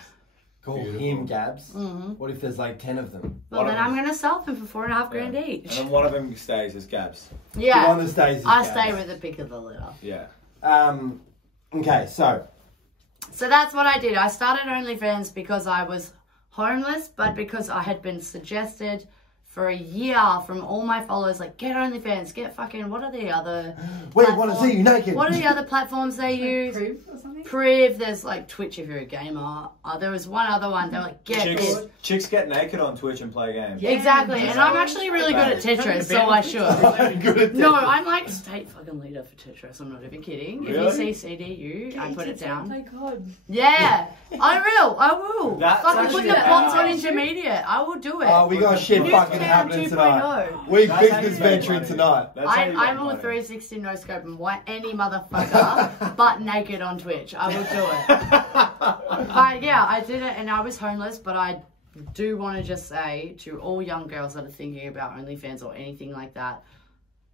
Call Beautiful. him Gabs. What if there's like 10 of them? Well, then I'm going to sell them for $4.5 grand each. And then one of them stays as Gabs. Yeah. The one that stays is I Gabs. stay with the pick of the litter. Yeah. Okay, so that's what I did. I started OnlyFans because I was homeless, but because I had been suggested for a year from all my followers, like, get OnlyFans, get fucking, what are the other We want to see you naked. What are the other platforms they use? Priv or something? Priv, there's like Twitch if you're a gamer. There was one other one, they were like, get this. Chicks get naked on Twitch and play games. Yeah, exactly, and I'm actually really good at Tetris, so I should. Good at No, Tetris. I'm like state fucking leader for Tetris, I'm not even kidding. Really? If you see CDU, I put it down. Play COD. Yeah, I will. That's Fucking put actually the pots on nice. intermediate, I will do it. Oh, we got shit New fucking Town happening 2.0. tonight. We That's business how you make venturing money. tonight. That's how you make I'm all money. 360 no scope and white any motherfucker but naked on Twitch. I will do it. But yeah, I did it and I was homeless, but I do want to just say to all young girls that are thinking about OnlyFans or anything like that,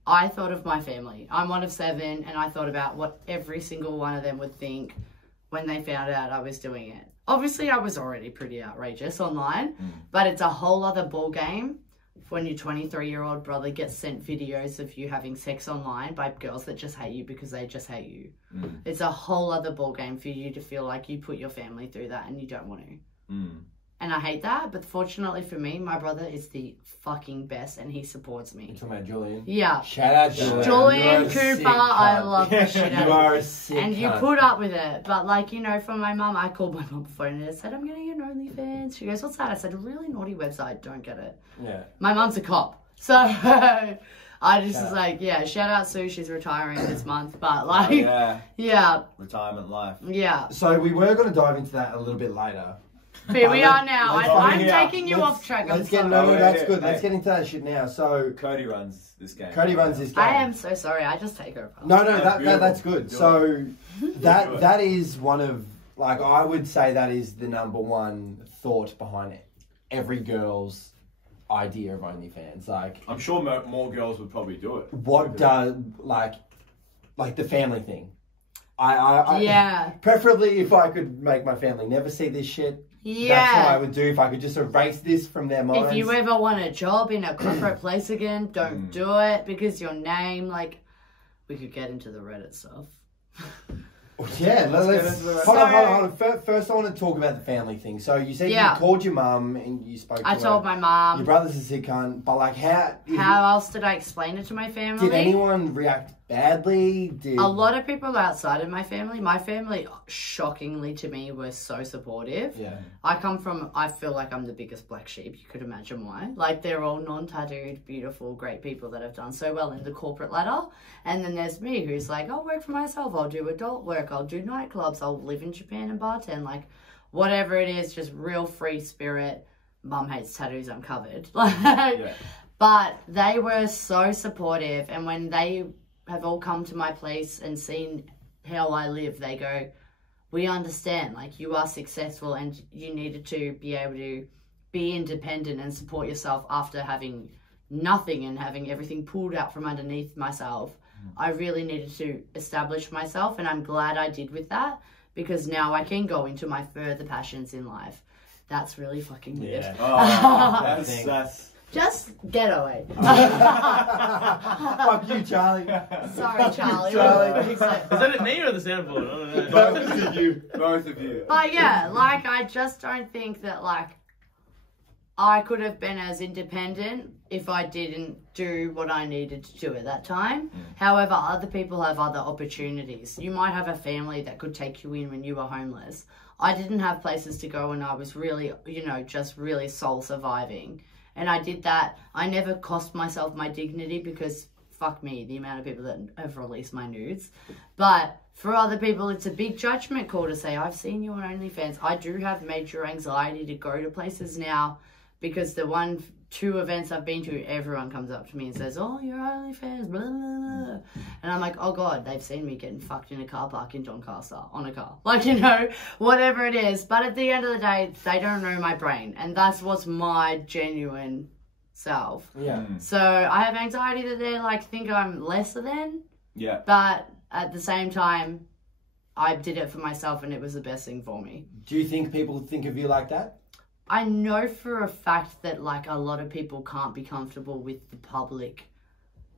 I thought of my family. I'm one of 7 and I thought about what every single one of them would think when they found out I was doing it. Obviously, I was already pretty outrageous online, but it's a whole other ball game when your 23-year-old brother gets sent videos of you having sex online by girls that just hate you because they just hate you. It's a whole other ball game for you to feel like you put your family through that and you don't want to. And I hate that, but fortunately for me, my brother is the fucking best and he supports me. You're talking about Julian? Yeah. Shout out Julian. Julian You're a sick Cooper, I cunt. love the shit out You of are you. a sick And you cunt. put up with it. But like, you know, from my mum, I called my mum before and I said, I'm getting an OnlyFans. She goes, what's that? I said, a really naughty website, don't get it. Yeah. My mum's a cop. So I just Shout was out. like, yeah, shout out Sue, she's retiring this month. But like, Yeah, yeah, retirement life. yeah. So we were going to dive into that a little bit later. Here we are now. let's- I'm yeah. taking you off track. I'm Let's get sorry. no, Yeah, that's yeah, good. yeah. Let's get into that shit now. So Cody runs this game. Cody runs this game. I am so sorry. I just take over. No, That's that's good. beautiful. So that Do it. that is one of, like, I would say that is the number one thought behind it. Every girl's idea of OnlyFans. Like, I'm sure more girls would probably do it. what does, like the family thing. I Yeah. Preferably if I could make my family never see this shit. Yeah. That's what I would do if I could just erase this from their minds. If you ever want a job in a corporate place again, don't do it because your name, like, we could get into the Reddit stuff. Yeah, let's get into the- hold on. First, I want to talk about the family thing. So you said Yeah. you called your mum and you spoke to I her. told my Your mom. brother's a sick cunt, but like, how How else did I explain it to my family? did anyone react badly? Did A lot of people outside of my family, shockingly to me, were so supportive. Yeah. I feel like I'm the biggest black sheep. You could imagine why. Like, they're all non-tattooed, beautiful, great people that have done so well in the corporate ladder. And then there's me who's like, I'll work for myself. I'll do adult work. I'll do nightclubs. I'll live in Japan and bartend. Like, whatever it is, just real free spirit. Mum hates tattoos, I'm covered. Like, Yeah. But they were so supportive. And when they have all come to my place and seen how I live, they go, we understand, like, you are successful and you needed to be able to be independent and support yourself after having nothing and having everything pulled out from underneath myself. I really needed to establish myself, and I'm glad I did with that, because now I can go into my further passions in life. That's really fucking weird. Yeah. Oh, thing. that's Just get away. Fuck you, Charlie. Sorry, Charlie. Charlie. Is that at me or the soundboard? I don't know. both of you. Both of you. But yeah, like, I just don't think that, like, I could have been as independent if I didn't do what I needed to do at that time. However, other people have other opportunities. You might have a family that could take you in when you were homeless. I didn't have places to go and I was really, you know, just really soul surviving. And I did that. I never cost myself my dignity because, fuck me, the amount of people that have released my nudes. But for other people, it's a big judgment call to say, I've seen you on OnlyFans. I do have major anxiety to go to places now because the 1-2 events I've been to, everyone comes up to me and says, oh, you're OnlyFans, blah, blah, blah. And I'm like, oh, God, they've seen me getting fucked in a car park in Doncaster on a car. Like, you know, whatever it is. But at the end of the day, they don't know my brain. And that's what's my genuine self. Yeah. So I have anxiety that they, like, think I'm lesser than. Yeah. But at the same time, I did it for myself and it was the best thing for me. Do you think people think of you like that? I know for a fact that, like, a lot of people can't be comfortable with the public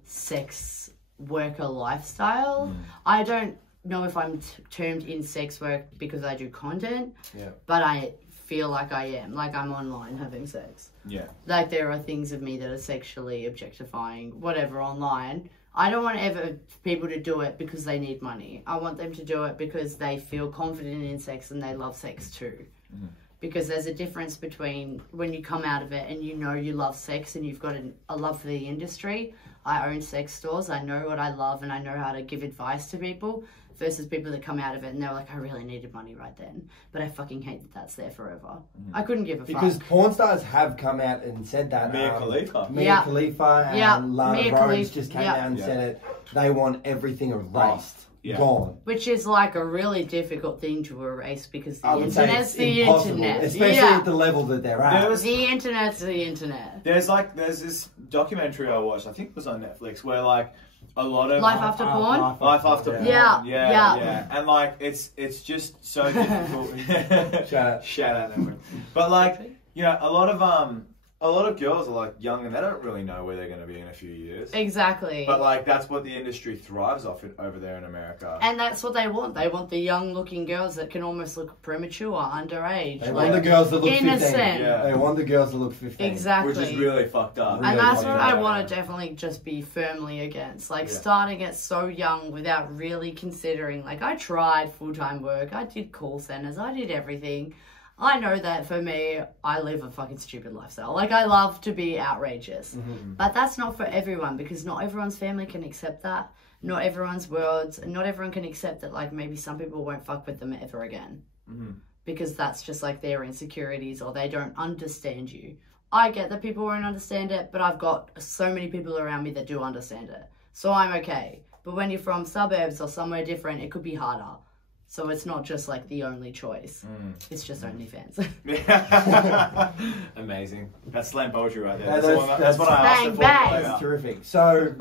sex worker lifestyle. I don't know if I'm termed in sex work because I do content, Yeah. but I feel like I am. Like I'm online having sex. Yeah. Like there are things of me that are sexually objectifying, whatever, online. I don't want ever people to do it because they need money. I want them to do it because they feel confident in sex and they love sex too. Mm-hmm. Because there's a difference between when you come out of it and you know you love sex and you've got a love for the industry. I own sex stores. I know what I love and I know how to give advice to people. Versus people that come out of it and they're like, I really needed money right then. But I fucking hate that that's there forever. I couldn't give a fuck. Because porn stars have come out and said that. Mia Khalifa. Mia Khalifa and Lana Rhodes just came out and said it. They want everything erased. Gone. Which is like a really difficult thing to erase because the internet's the internet. Especially at the level that they're at. The internet's the internet. There's this documentary I watched, I think it was on Netflix, where like a lot of Life After Porn. Life After Porn. Yeah. And like it's just so difficult. Shout out everyone. But like, you know, a lot of girls are like young and they don't really know where they're going to be in a few years. Exactly. But like that's what the industry thrives off over there in America. And that's what they want. They want the young looking girls that can almost look premature, underage. They want the girls that look innocent. 15. Yeah. They want the girls that look 15. Exactly. Which is really fucked up. And that's what I want to definitely just be firmly against. Like starting it so young without really considering. Like I tried full-time work. I did call centers. I did everything. I know that for me, I live a fucking stupid lifestyle. Like, I love to be outrageous. Mm-hmm. But that's not for everyone because not everyone's family can accept that. Not everyone's worlds. And not everyone can accept that, like, maybe some people won't fuck with them ever again. Mm-hmm. Because that's just, like, their insecurities or they don't understand you. I get that people won't understand it, but I've got so many people around me that do understand it. So I'm okay. But when you're from suburbs or somewhere different, it could be harder. So it's not just like the only choice. It's just OnlyFans. Amazing. That's slam poetry right there. That's what I asked for. That's terrific. So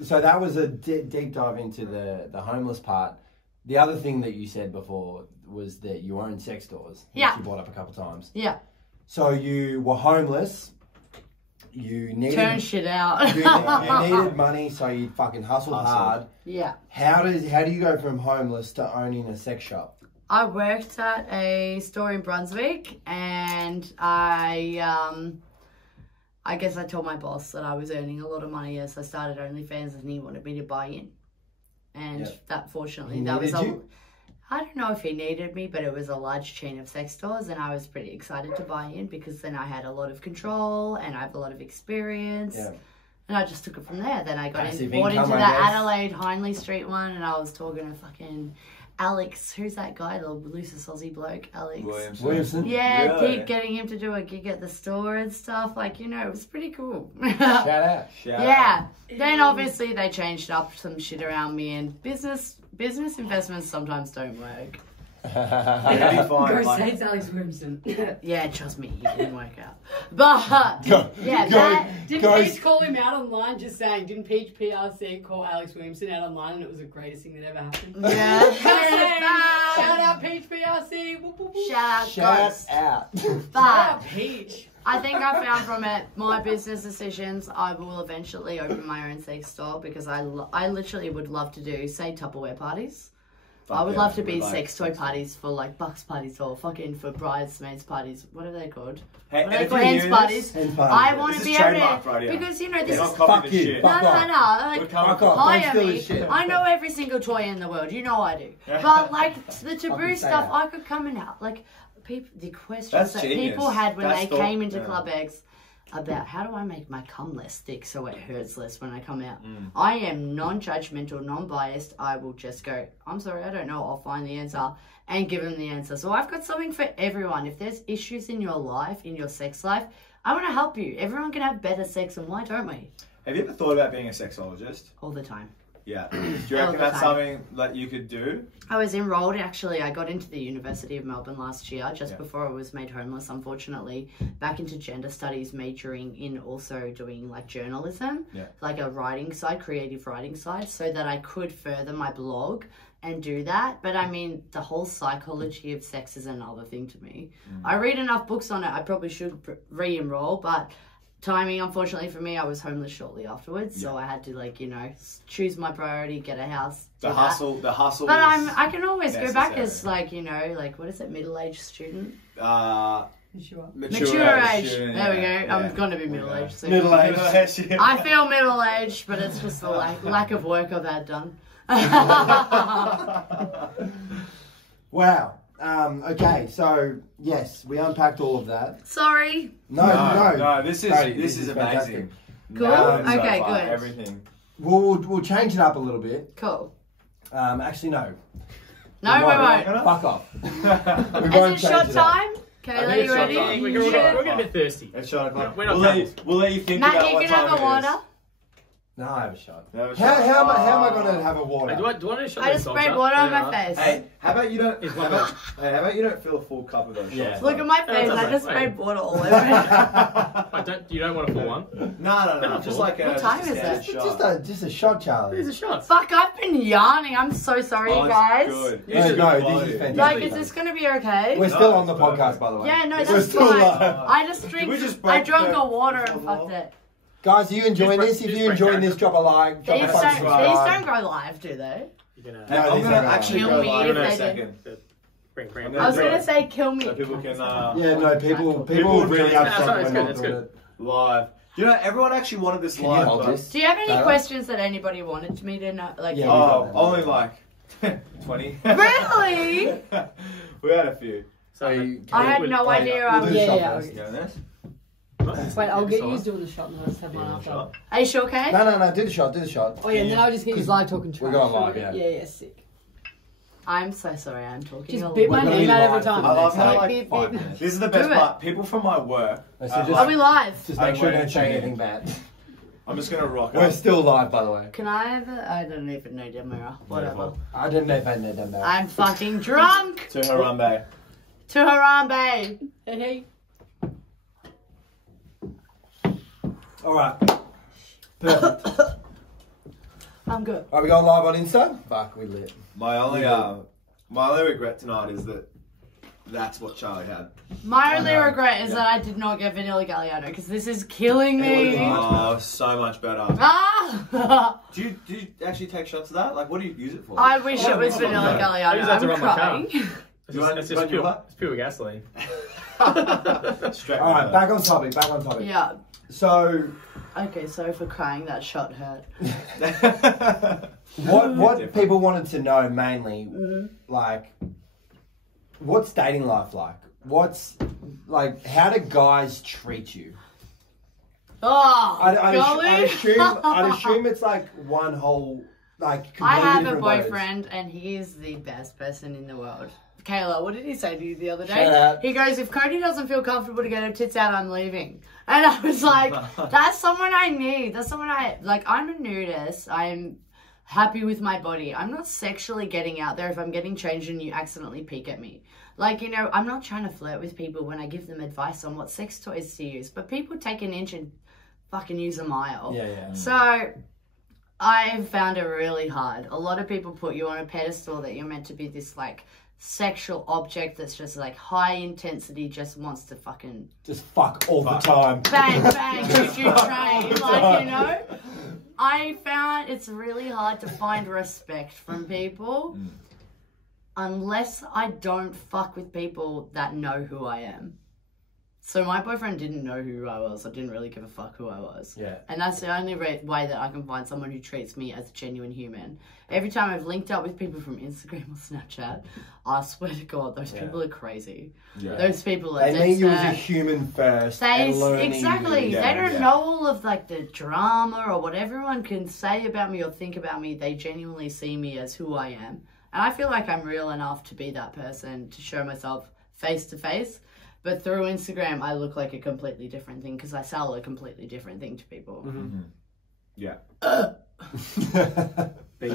that was a deep dive into the homeless part. The other thing that you said before was that you own sex stores. Which you brought up a couple times. Yeah. So you were homeless. You needed turn shit out. you needed money, so you fucking hustled hard. Yeah. How do you go from homeless to owning a sex shop? I worked at a store in Brunswick, and I guess I told my boss that I was earning a lot of money as I started OnlyFans, and he wanted me to buy in. And that fortunately, that was I don't know if he needed me, but it was a large chain of sex stores and I was pretty excited to buy in because then I had a lot of control and I have a lot of experience. Yeah. And I just took it from there. Then I bought into the Adelaide Hindley Street one and I was talking to fucking Alex, who's that guy, the loosest Aussie bloke, Alex Williamson. Yeah, keep getting him to do a gig at the store and stuff. Like, you know, it was pretty cool. Shout out. Then obviously they changed up some shit around me and business investments sometimes don't work. Go say it's Alex Williamson. Yeah, trust me, he didn't work out. But didn't Peach call him out online? Just saying, didn't Peach PRC call Alex Williamson out online, and it was the greatest thing that ever happened? Yeah. Shout out Peach PRC. Shout out. Shout out Peach. I think I found from it my business decisions. I will eventually open my own sex store because I literally would love to do, say, Tupperware parties. I would love to be sex toy parties for like bucks parties or fucking for bridesmaids parties. What are they called? Hens parties. I want to be able to, because you know this is fuck you. No. Like, hire me. I know every single toy in the world. You know I do. But like the taboo stuff, I could come in out. Like the questions that people had when they came into Club X about how do I make my cum less thick so it hurts less when I come out. I am non-judgmental, non-biased. I will just go, I'm sorry, I don't know. I'll find the answer and give them the answer. So I've got something for everyone. If there's issues in your life, in your sex life, I want to help you. Everyone can have better sex, and why don't we? Have you ever thought about being a sexologist? All the time. Yeah. Do you reckon that's something that you could do? I was enrolled, actually. I got into the University of Melbourne last year, just before I was made homeless, unfortunately. Back into gender studies, majoring in also doing like journalism, like a writing side, creative writing side, so that I could further my blog and do that. But I mean, the whole psychology of sex is another thing to me. I read enough books on it. I probably should re-enroll, but timing, unfortunately for me, I was homeless shortly afterwards, so I had to choose my priority, get a house. The hustle. But I can always go back as what is it, middle-aged student? Mature age. Student, there we go. I'm gonna be middle-aged soon. Middle-aged. I feel middle-aged, but it's just the lack of work I've had done. Wow. Okay, so yes, we unpacked all of that. Sorry. No. This is fantastic. amazing. Cool. Okay, good. Everything. We'll change it up a little bit. Cool. Actually, no. No, we won't. Fuck off. Is it shot time? Kayla, you ready? We're getting a bit thirsty. It's shot o'clock. We'll let you think Matt, about you what can have time a water. No, I have a shot. How How am I going to have a water? Hey, do I want to shot I just sprayed water on my face. Hey, how about you don't fill a full cup of those shots? Yeah. Look at my face. I just sprayed water all over it. You don't want a full one? No. Just like a. What time is it? Just a shot, Charlie. Here's a shot. Fuck, I've been yarning. I'm so sorry, you guys. Good. No, this is fantastic. Like, is this gonna be okay? We're still on the podcast, by the way. Yeah, no, We're that's still fine. live. I drank a water and fucked it. Guys, are you enjoying this? If you're enjoying this, drop a like. Drop These a don't subscribe. go live, do they? I'm gonna actually Kill go me live if in a they second. Bring. I was gonna say kill me. So people can. Yeah, no, people really Yeah, upset when it's we're good. not doing it. Live. You know, everyone actually wanted this Can you live. hold but- this? Do you have any Tyler? questions that anybody wanted me to know? Like, Yeah. Only like 20. Really? We had a few. So, I had no idea. We'll do the shot first. You know this? Wait, I'll get you doing the shot and I'll just have mine after. Shot. Are you sure, Kay? No, do the shot. Oh yeah, and then I'll just get you live talking trash. We're going live, yeah. Yeah, sick. I'm so sorry. I'm talking. Just a bit lot. my We're name gonna out be every live time. for I love how Beep, like beep, 5 beep. minutes. This is the best Do it. part. People from my work. So just- Are we live? Just make sure you don't say waiting. anything bad. I'm just gonna rock We're up. still live, by the way. Can I have a... I don't even know the mirror. Whatever. I don't know if I know that. I'm fucking drunk. To Harambe. To Harambe. Hey. All right. Perfect. I'm good. Are we going live on Insta? Fuck, we lit. My only regret tonight is that that's what Charlie had. My only know. regret is that I did not get Vanilla Galliano because this is killing me. Oh, so much better. Ah! Do you actually take shots of that? Like, what do you use it for? I wish it was Vanilla I Galliano. use that to I'm run my car. crying. It's just pure gasoline. Straight All right, with back on topic. Yeah. So, Okay, sorry for crying. That shot hurt. that. what people wanted to know mainly, like, what's dating life like? What's like? How do guys treat you? Oh, I'd golly. assume it's like one whole like. I completely have a different loads. boyfriend, and he is the best person in the world. Kayla, what did he say to you the other day? Shout out. He goes, if Cody doesn't feel comfortable to get her tits out, I'm leaving. And I was like, that's someone I need. That's someone I'm a nudist. I'm happy with my body. I'm not sexually getting out there if I'm getting changed and you accidentally peek at me. Like, I'm not trying to flirt with people when I give them advice on what sex toys to use. But people take an inch and fucking use a mile. Yeah. So I found it really hard. A lot of people put you on a pedestal that you're meant to be this like sexual object that's just like high intensity, just wants to fucking Just fuck all the time. bang, choo-choo train. Like, I found it's really hard to find respect from people unless I don't fuck with people that know who I am. So my boyfriend didn't know who I was. I didn't really give a fuck who I was. Yeah. And that's the only way that I can find someone who treats me as a genuine human. Every time I've linked up with people from Instagram or Snapchat, I swear to God, those people are crazy. Yeah. Those people are They meet you as a human first. and learning exactly. you. They don't know all of like the drama or what everyone can say about me or think about me. They genuinely see me as who I am. And I feel like I'm real enough to be that person, to show myself face to face. But through Instagram, I look like a completely different thing because I sell a completely different thing to people. Yeah. Beep.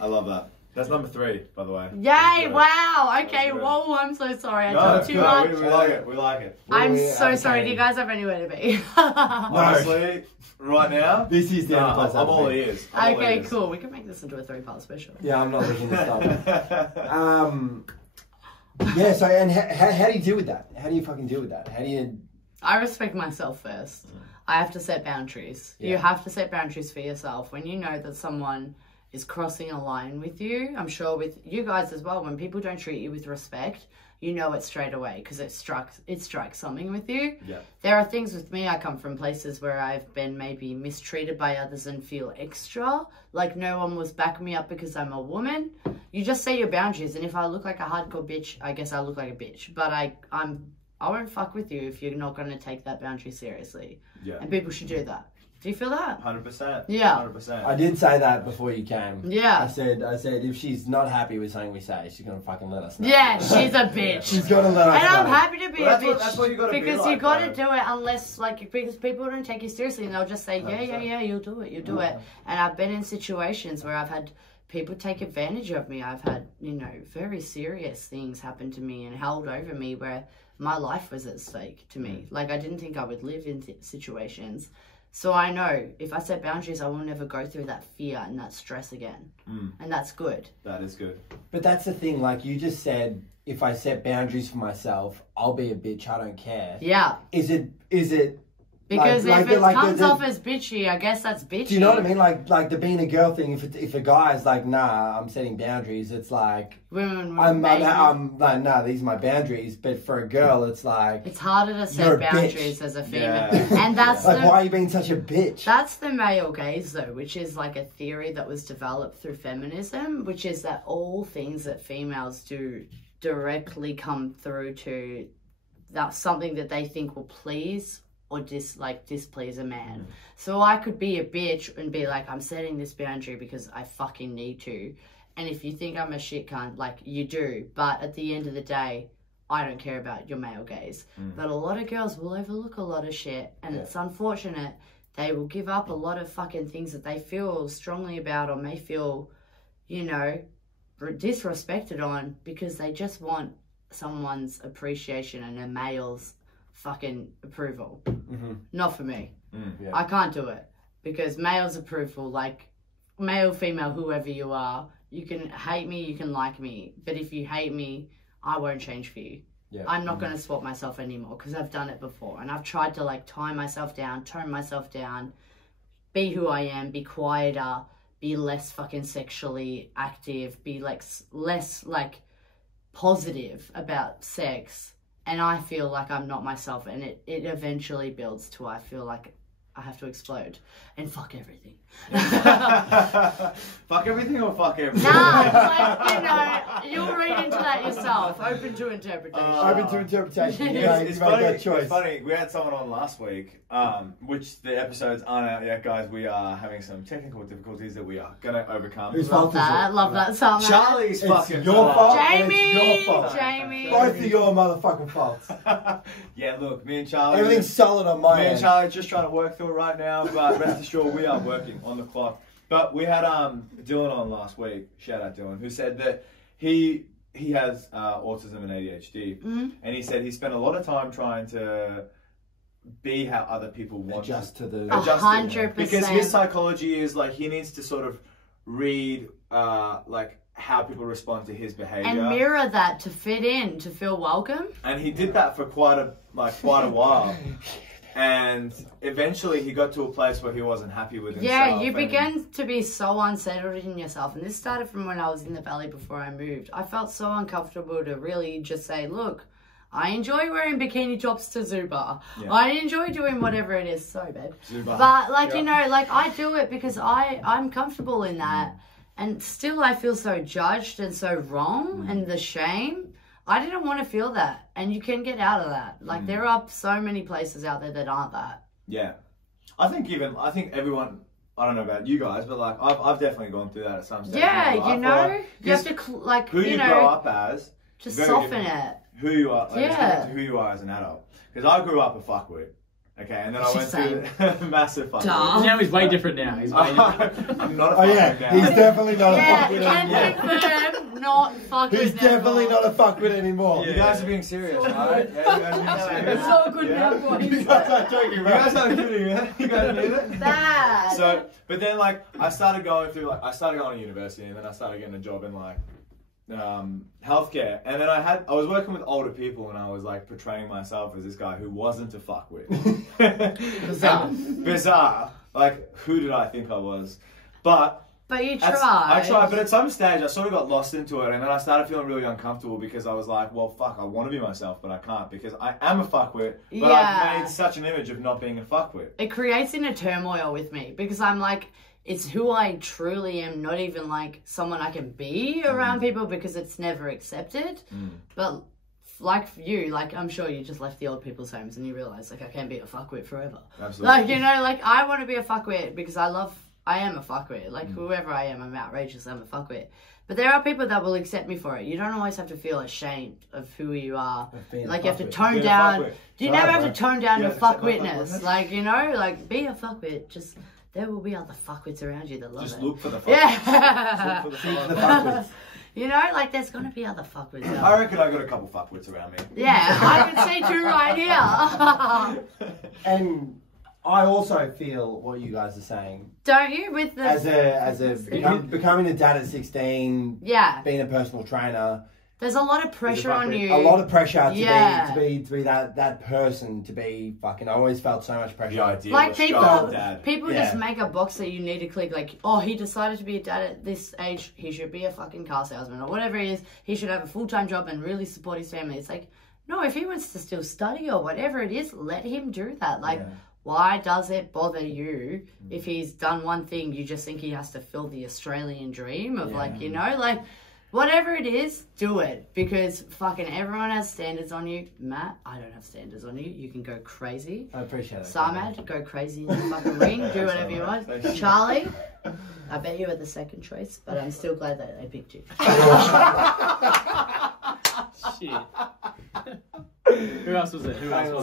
I love that. That's number 3, by the way. Yay! Wow. Okay. good. Whoa. I'm so sorry. I No, talked too no, much. we like it. We like it. I'm We so sorry. okay. Do you guys have anywhere to be? Honestly, right now, This is the only place I'm all I've been. ears. I'm all Okay. ears. Cool. We can make this into a 3-part special. Yeah, I'm not looking this up. Yeah, so, and how do you deal with that? How do you fucking deal with that? How do you... I respect myself first. I have to set boundaries. Yeah. You have to set boundaries for yourself. When you know that someone is crossing a line with you, I'm sure with you guys as well, when people don't treat you with respect, you know it straight away because it strikes something with you. Yeah. There are things with me, I come from places where I've been maybe mistreated by others and feel extra, like no one was backing me up because I'm a woman. You just say your boundaries, and if I look like a hardcore bitch, I guess I look like a bitch. But I won't fuck with you if you're not going to take that boundary seriously. Yeah. And people should do that. Do you feel that? 100%. Yeah. 100%. I did say that before you came. Yeah. I said if she's not happy with something we say, she's gonna fucking let us know. Yeah, she's a bitch. She's gonna let us know. And I'm happy to be a bitch. That's what you gotta because be like, you gotta do it unless because people don't take you seriously and they'll just say, yeah, you'll do it. Do it. And I've been in situations where I've had people take advantage of me. I've had, very serious things happen to me and held over me where my life was at stake to me. Like, I didn't think I would live in situations. So I know if I set boundaries, I will never go through that fear and that stress again. And that's good. That is good. But that's the thing, like you just said, if I set boundaries for myself, I'll be a bitch, I don't care. Yeah. Is it because if it comes off as bitchy, I guess that's bitchy. Do you know what I mean? Like the being a girl thing. If a guy's like, nah, I'm setting boundaries. It's like I'm like, nah, these are my boundaries. But for a girl, it's like it's harder to set boundaries as a female, and that's like, why are you being such a bitch? That's the male gaze, though, which is like a theory that was developed through feminism, which is that all things that females do directly come through to that's something that they think will please or displease a man. So I could be a bitch and be like, I'm setting this boundary because I fucking need to. And if you think I'm a shit cunt, like, you do. But at the end of the day, I don't care about your male gaze. But a lot of girls will overlook a lot of shit. And it's unfortunate. They will give up a lot of fucking things that they feel strongly about or may feel, disrespected on because they just want someone's appreciation and a male's fucking approval. Not for me. I can't do it because male's approval, like male, female, whoever you are, you can hate me, you can like me, but if you hate me, I won't change for you. I'm not going to swap myself anymore because I've done it before and I've tried to like tone myself down, be who I am, be quieter, be less fucking sexually active, be like less like positive about sex. And I feel like I'm not myself, and it eventually builds to I feel like I have to explode and fuck everything. Fuck everything or fuck everything? Nah, you'll read into that yourself. Open to interpretation. Open to interpretation. It's funny. We had someone on last week, which the episodes aren't out yet, guys. We are having some technical difficulties that we are gonna overcome. Love that song. Charlie's fucking your fault. Jamie. Both of your motherfucking faults. Yeah, look, me and Charlie. Everything's solid on my end. Me and Charlie are just trying to work through it right now, but rest assured we are working on the clock. But we had Dylan on last week. Shout out Dylan, who said that he has autism and ADHD, and he said he spent a lot of time trying to be how other people want adjust to 100%. Because his psychology is like he needs to sort of read like how people respond to his behavior and mirror that to fit in, to feel welcome. And he did that for quite a while. And eventually he got to a place where he wasn't happy with himself. Yeah, you begin to be so unsettled in yourself. And this started from when I was in the valley before I moved. I felt so uncomfortable to really just say, look, I enjoy wearing bikini tops to Zuba. Yeah. I enjoy doing whatever it is. Sorry, babe. Zuba. But, I do it because I'm comfortable in that. And still I feel so judged and so wrong and the shame. I didn't want to feel that, and you can get out of that. Like there are so many places out there that aren't that. Yeah, I think everyone. I don't know about you guys, but like I've definitely gone through that at some stage. Yeah, you have to who you grow up as. Just soften it. Who you are, who you are as an adult. Because I grew up a fuckurt. Okay, and then I went through massive fuckwit. Now he's way different now. He's way different. I'm not a fuckwit now. He's definitely not a fuckwit anymore. Not fuckwit. He's definitely not a fuckwit anymore. You guys are being serious, right? Yeah, you guys are being serious. It's so good now, boys. You guys aren't joking, right? You guys aren't kidding, man. You guys need it? Bad. So, but then like I started going to university, and then I started getting a job in like healthcare, and then I was working with older people, and I was like portraying myself as this guy who wasn't a fuckwit. Bizarre. Like, who did I think I was? But you tried. I tried, but at some stage I sort of got lost into it, and then I started feeling really uncomfortable because I was like, well, fuck, I want to be myself, but I can't because I am a fuckwit, but I've made such an image of not being a fuckwit. It creates inner turmoil with me because I'm like, it's who I truly am, not even like someone I can be around people because it's never accepted. But like you, like I'm sure you just left the old people's homes and you realise like I can't be a fuckwit forever. Absolutely. Like, you know, like I want to be a fuckwit because I am a fuckwit. Like whoever I am, I'm outrageous, I'm a fuckwit. But there are people that will accept me for it. You don't always have to feel ashamed of who you are. Like you have to tone down. You never have to tone down your fuckwitness. Like, you know, like be a fuckwit. Just there will be other fuckwits around you that love it. Just look for the fuckwits. Yeah. Look for the fuckwits. You know, like there's gonna be other fuckwits. I reckon I got a couple fuckwits around me. Yeah, I can see two right here. And I also feel what you guys are saying. Don't you? With the becoming a dad at 16. Yeah. Being a personal trainer. There's a lot of pressure on you. A lot of pressure to be that person, to be fucking. I always felt so much pressure. The idea like people just make a box that you need to click. Like, oh, he decided to be a dad at this age. He should be a fucking car salesman or whatever he is. He should have a full-time job and really support his family. It's like, no, if he wants to still study or whatever it is, let him do that. Like. Yeah. Why does it bother you if he's done one thing? You just think he has to fill the Australian dream of like, you know, like whatever it is, do it because fucking everyone has standards on you. Matt, I don't have standards on you. You can go crazy. I appreciate it. Samad, go crazy in the fucking ring. Do whatever you want. Charlie, I bet you were the second choice, but I'm still glad that they picked you. Shit. Who else was it?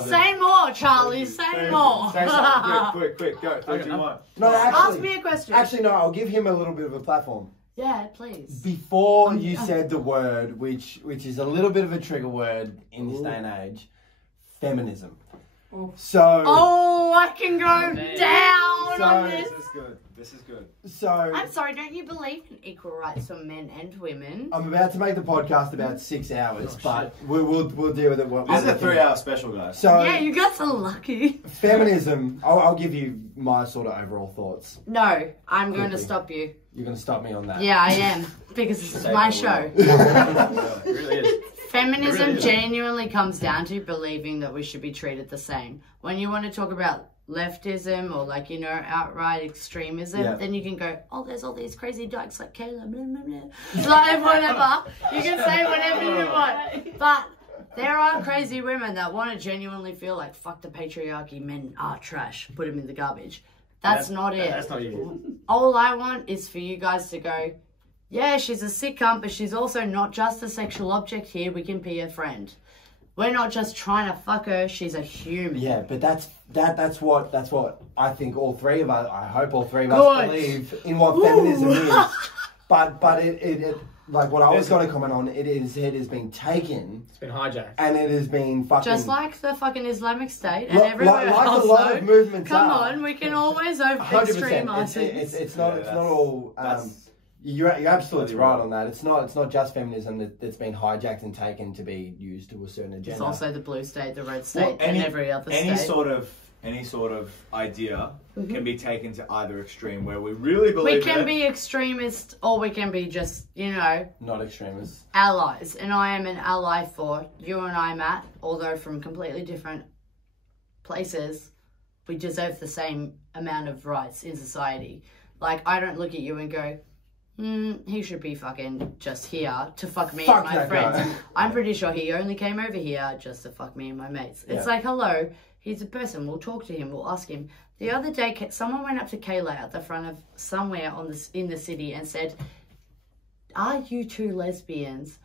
Say more, Charlie. Say more. Say something quick. Go. 3, 2, 1. No, ask me a question. Actually, no. I'll give him a little bit of a platform. Yeah, please. Before you said the word, which is a little bit of a trigger word in this day and age, feminism. So. Oh, I can go down on this. This is good. So. I'm sorry, don't you believe in equal rights for men and women? I'm about to make the podcast about 6 hours, but we'll deal with it. This is a 3-hour special, guys. So yeah, you guys are lucky. Feminism. I'll give you my sort of overall thoughts. No, I'm going to stop you. You're going to stop me on that. Yeah, I am because this is my show. It really is. Feminism genuinely comes down to believing that we should be treated the same. When you want to talk about leftism or like, you know, outright extremism, then you can go, oh, there's all these crazy dykes like Kayla, blah, blah, blah. Like whatever. You can say whatever you want. But there are crazy women that want to genuinely feel like, fuck the patriarchy, men are trash, put them in the garbage. That's not it. That's not you. All I want is for you guys to go, yeah, she's a sick cunt, but she's also not just a sexual object here. We can be a friend. We're not just trying to fuck her. She's a human. Yeah, but that's what I think all three of us. I hope all three of us believe in what feminism is. But it like what I was going to comment on. It has been taken. It's been hijacked, and it has been fucking just like the fucking Islamic State and everywhere like else. A lot of movements. Come on, we can always extremize things. It's not all. You're absolutely right on that. It's not just feminism that's been hijacked and taken to be used to a certain agenda. It's also the blue state, the red state, and every other state. Any sort of idea can be taken to either extreme, where we really believe we can be extremist, or we can be just, you know, not extremists, allies. And I am an ally for you and I, Matt. Although from completely different places, we deserve the same amount of rights in society. Like, I don't look at you and go, he should be fucking just here to fuck me and my friends. I'm pretty sure he only came over here just to fuck me and my mates. It's like, hello, he's a person. We'll talk to him. We'll ask him. The other day, someone went up to Kayla at the front of somewhere in the city and said, are you two lesbians?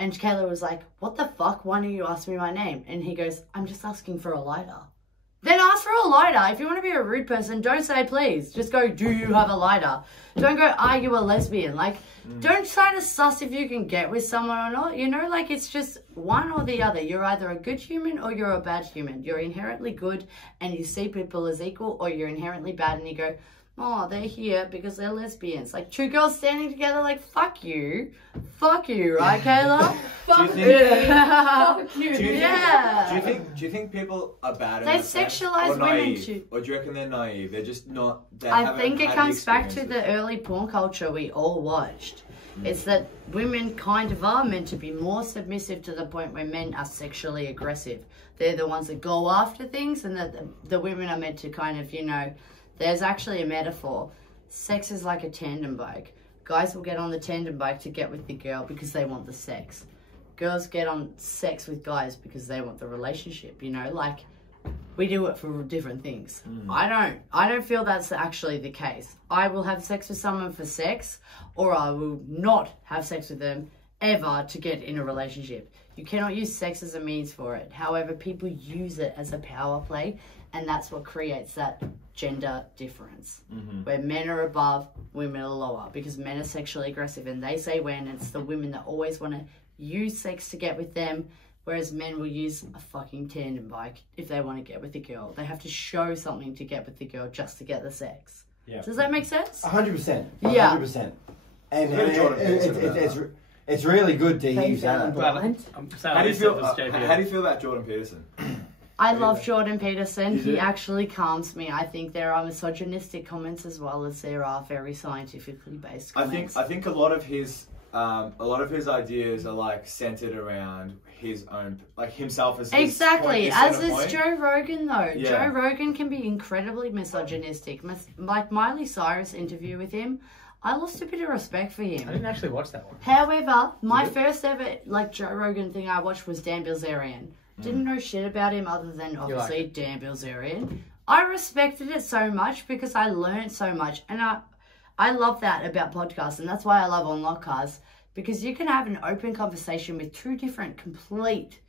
And Kayla was like, what the fuck? Why don't you ask me my name? And he goes, I'm just asking for a lighter. Then ask for a lighter. If you want to be a rude person, don't say please. Just go, do you have a lighter? Don't go, are you a lesbian? Like, don't try to suss if you can get with someone or not. You know, like, it's just one or the other. You're either a good human or you're a bad human. You're inherently good and you see people as equal, or you're inherently bad and you go, oh, they're here because they're lesbians. Like, two girls standing together, like, fuck you, right, Kayla? Fuck you. Fuck you. Yeah. Do you think people are bad? They sexualize women too. Or do you reckon they're naive? They're just not. I think it comes back to the early porn culture we all watched. It's that women kind of are meant to be more submissive to the point where men are sexually aggressive. They're the ones that go after things, and that the women are meant to kind of, you know, there's actually a metaphor. Sex is like a tandem bike. Guys will get on the tandem bike to get with the girl because they want the sex. Girls get on sex with guys because they want the relationship, you know, like we do it for different things. I don't feel that's actually the case. I will have sex with someone for sex, or I will not have sex with them ever to get in a relationship. You cannot use sex as a means for it. However, people use it as a power play, and that's what creates that gender difference, where men are above, women are lower, because men are sexually aggressive, and they say when it's the women that always want to use sex to get with them, whereas men will use a fucking tandem bike if they want to get with a girl. They have to show something to get with the girl just to get the sex. Yeah. Does that make sense? 100%. Yeah. 100%. And it's really good to hear you say that. How do you feel about Jordan Peterson? I love Jordan Peterson. He actually calms me. I think there are misogynistic comments as well as there are very scientifically based comments. I think a lot of his ideas are like centered around his own, like himself as exactly as is Joe Rogan though. Yeah. Joe Rogan can be incredibly misogynistic. Like Miley Cyrus interview with him, I lost a bit of respect for him. I didn't actually watch that one. However, my first ever like Joe Rogan thing I watched was Dan Bilzerian. Didn't know shit about him other than obviously Dan Bilzerian. I respected it so much because I learned so much, and I love that about podcasts, and that's why I love Onlockcast, because you can have an open conversation with two different complete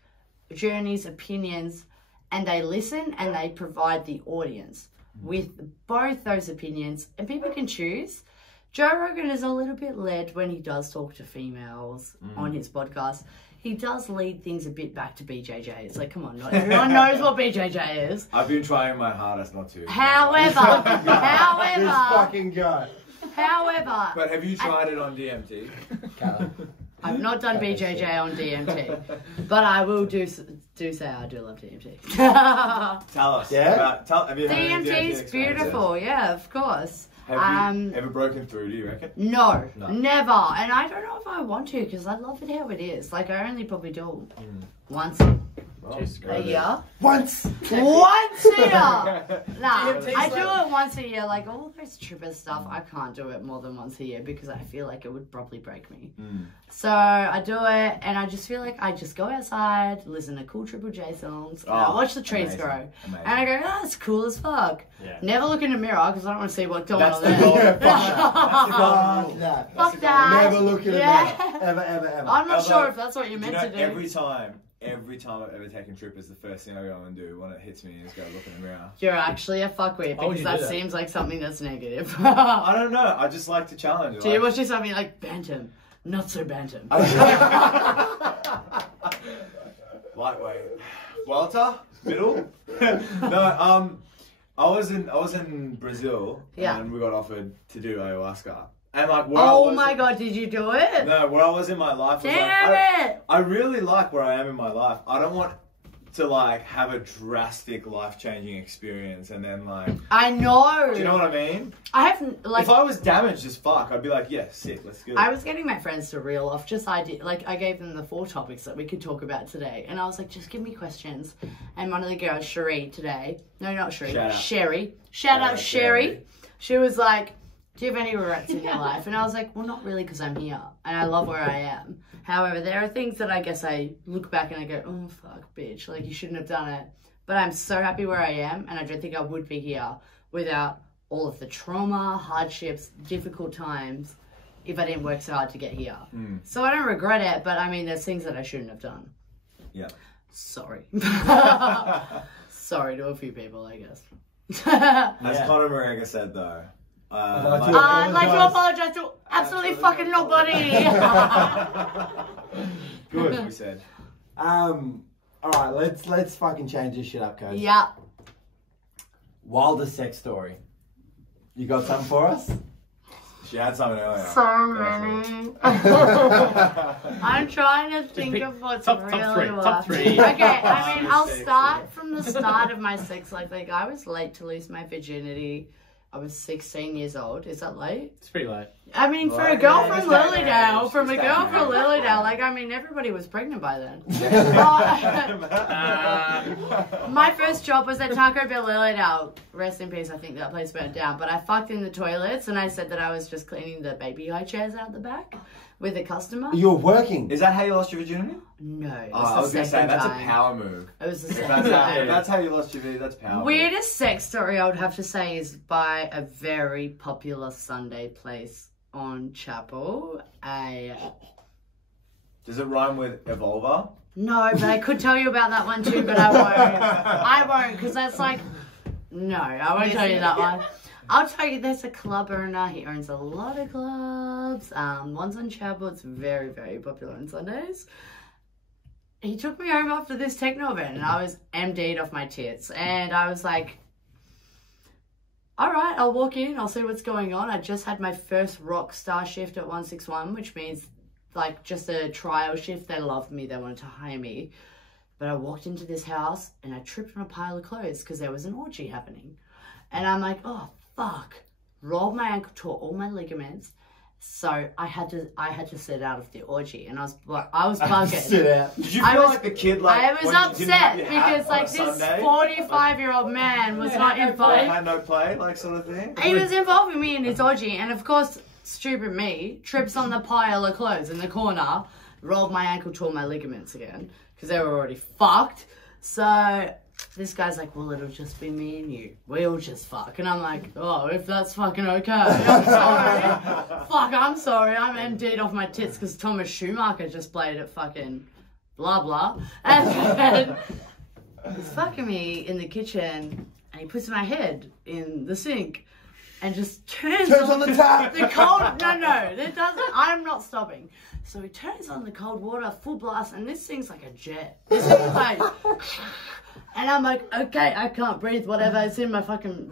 journeys, opinions, and they listen and they provide the audience with both those opinions, and people can choose. Joe Rogan is a little bit led when he does talk to females on his podcast. He does lead things a bit back to BJJ. It's like, come on, not everyone knows what BJJ is. I've been trying my hardest not to. However, This fucking guy. However, but have you tried it on DMT? I've not done BJJ on DMT, but I will do say I do love DMT. Tell us. Yeah. Have you had any DMT is beautiful. Yeah, of course. Have you ever broken through, do you reckon? No, never. And I don't know if I want to, because I love it how it is. Like, I only probably do once a year. Once a year! Nah, I do it once a year. Like, all those tripper stuff, I can't do it more than once a year because I feel like it would probably break me. So I do it, and I just feel like I just go outside, listen to cool Triple J songs, and I watch the trees grow. And I go, oh, it's cool as fuck. Yeah. Never look in the mirror because I don't want to see what's going on there. Fuck that. Never look in the mirror. Ever. I'm not sure if that's what you're meant to do. Every time I've ever taken trippers, the first thing I go and do when it hits me is go look in the mirror. You're actually a fuckwit because that seems like something that's negative. I don't know. I just like to challenge. So you watch something like Bantam, not so Bantam. Lightweight, welter, middle. No, I was in Brazil and we got offered to do ayahuasca. And like, my god, did you do it? No, where I was in my life. Damn it! I really like where I am in my life. I don't want to like have a drastic life-changing experience and then like. I know. Do you know what I mean? I haven't like. If I was damaged as fuck, I'd be like, yeah, sick, let's go. I was getting my friends to reel off I gave them the 4 topics that we could talk about today, and I was like, just give me questions. And one of the girls, Sherry, today. No, not Sherry. Sherry. Shout out Sherry. She was like, do you have any regrets in your life? And I was like, well, not really, because I'm here and I love where I am. However, there are things that I guess I look back and I go, oh, fuck, bitch. Like, you shouldn't have done it. But I'm so happy where I am, and I don't think I would be here without all of the trauma, hardships, difficult times if I didn't work so hard to get here. So I don't regret it, but I mean, there's things that I shouldn't have done. Yeah. Sorry. Sorry to a few people, I guess. As Conor McGregor said, though, I'd like to apologize to absolutely fucking nobody. Good, we said. Alright, let's fucking change this shit up, coach. Yeah. Wildest sex story. You got some for us? She had something earlier. So many. I'm trying to think of what's really worth. Top three. Okay, I mean, I'll start from the start of my sex life. Like, I was late to lose my virginity. I was 16 years old. Is that late? It's pretty late. I mean, for a girl from Lilydale, like, I mean, everybody was pregnant by then. My first job was at Taco Bell Lilydale. Rest in peace, I think that place burnt down. But I fucked in the toilets and I said that I was just cleaning the baby high chairs out the back with a customer. You were working. Is that how you lost your virginity? No. I was going to say, that's a power move. It was the If second time. that's how you lost your virginity, that's power. Weirdest sex story I would have to say is by a very popular Sunday place on Chapel. Does it rhyme with Evolver? No, but I could tell you about that one too, but I won't. I won't, because that's like... No, I won't tell you that one. I'll tell you, there's a club owner. He owns a lot of clubs. One's on Chapel. It's very, very popular on Sundays. He took me home after this techno event, and I was MD'd off my tits. And I was like, all right, I'll walk in. I'll see what's going on. I just had my first rock star shift at 161, which means like just a trial shift. They loved me. They wanted to hire me. But I walked into this house, and I tripped on a pile of clothes because there was an orgy happening. And I'm like, oh, fuck. Rolled my ankle, tore all my ligaments. So I had to sit out of the orgy, and I was bugging. Sit out. Did you feel like the kid, like, I was upset because like this 45-year-old man was not involved. Had no play, like, sort of thing? He was involving me in his orgy, and of course, stupid me trips on the pile of clothes in the corner, rolled my ankle, tore my ligaments again because they were already fucked. So this guy's like, well, it'll just be me and you. We'll just fuck. And I'm like, oh, if that's fucking okay. I'm sorry. Fuck, I'm sorry. I'm MD'd off my tits because Thomas Schumacher just played at fucking blah, blah. And then he's fucking me in the kitchen, and he puts my head in the sink and just turns on the tap. The cold, no, it doesn't. I'm not stopping. So he turns on the cold water, full blast, and this thing's like a jet. This thing's like... And I'm like, okay, I can't breathe, whatever, it's in my fucking,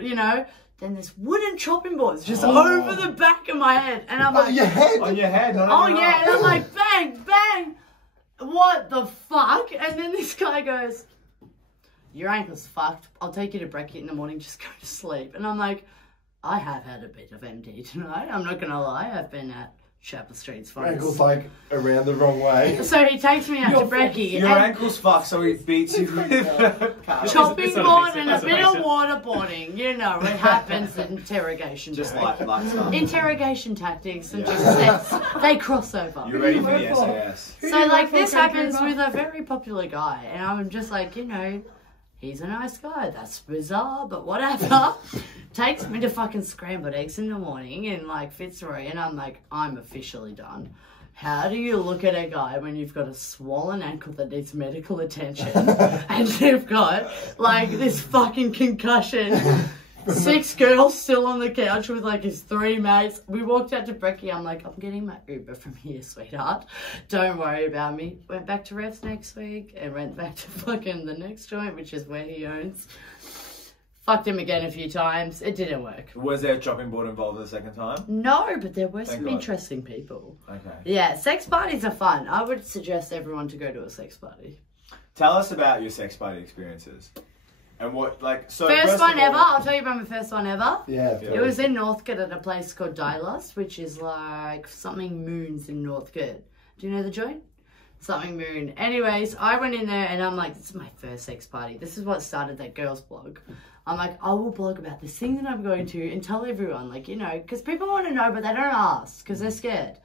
you know. Then this wooden chopping board's just over the back of my head. And I'm like... On your head? On your head, not oh, on your yeah, arm. and I'm like, bang, bang. What the fuck? And then this guy goes, your ankle's fucked. I'll take you to brekkie in the morning, just go to sleep. And I'm like, I have had a bit of MD tonight. I'm not going to lie, I've been at Chapel Street's Your ankle's like around the wrong way. So he takes me out to brekkie. Your ankle's fucked, so he beats you with a chopping board and a bit of waterboarding. You know, it happens in interrogation. Just like stuff. Interrogation tactics and just sex, they cross over. You're ready for the SAS. So like this happens with a very popular guy, and I'm just like, you know, he's a nice guy. That's bizarre, but whatever. Takes me to fucking scrambled eggs in the morning in like Fitzroy, and I'm like, I'm officially done. How do you look at a guy when you've got a swollen ankle that needs medical attention and you've got like this fucking concussion? 6 girls still on the couch with like his 3 mates. We walked out to brekkie. I'm like, I'm getting my Uber from here, sweetheart. Don't worry about me. Went back to Revs next week and went back to fucking the next joint, which is where he owns. Fucked him again a few times. It didn't work. Was there a chopping board involved the second time? No, but there were some God. interesting people. Okay. Yeah, sex parties are fun. I would suggest everyone to go to a sex party. Tell us about your sex party experiences. And what, like, so... First one ever. I'll tell you about my first one ever. Yeah. It was in Northcote at a place called Dilust, which is like something Moons in Northcote. Do you know the joint? Something Moon. Anyways, I went in there and I'm like, this is my first sex party. This is what started that girls blog. I'm like, I will blog about this thing that I'm going to and tell everyone, like, you know, because people want to know, but they don't ask because they're scared.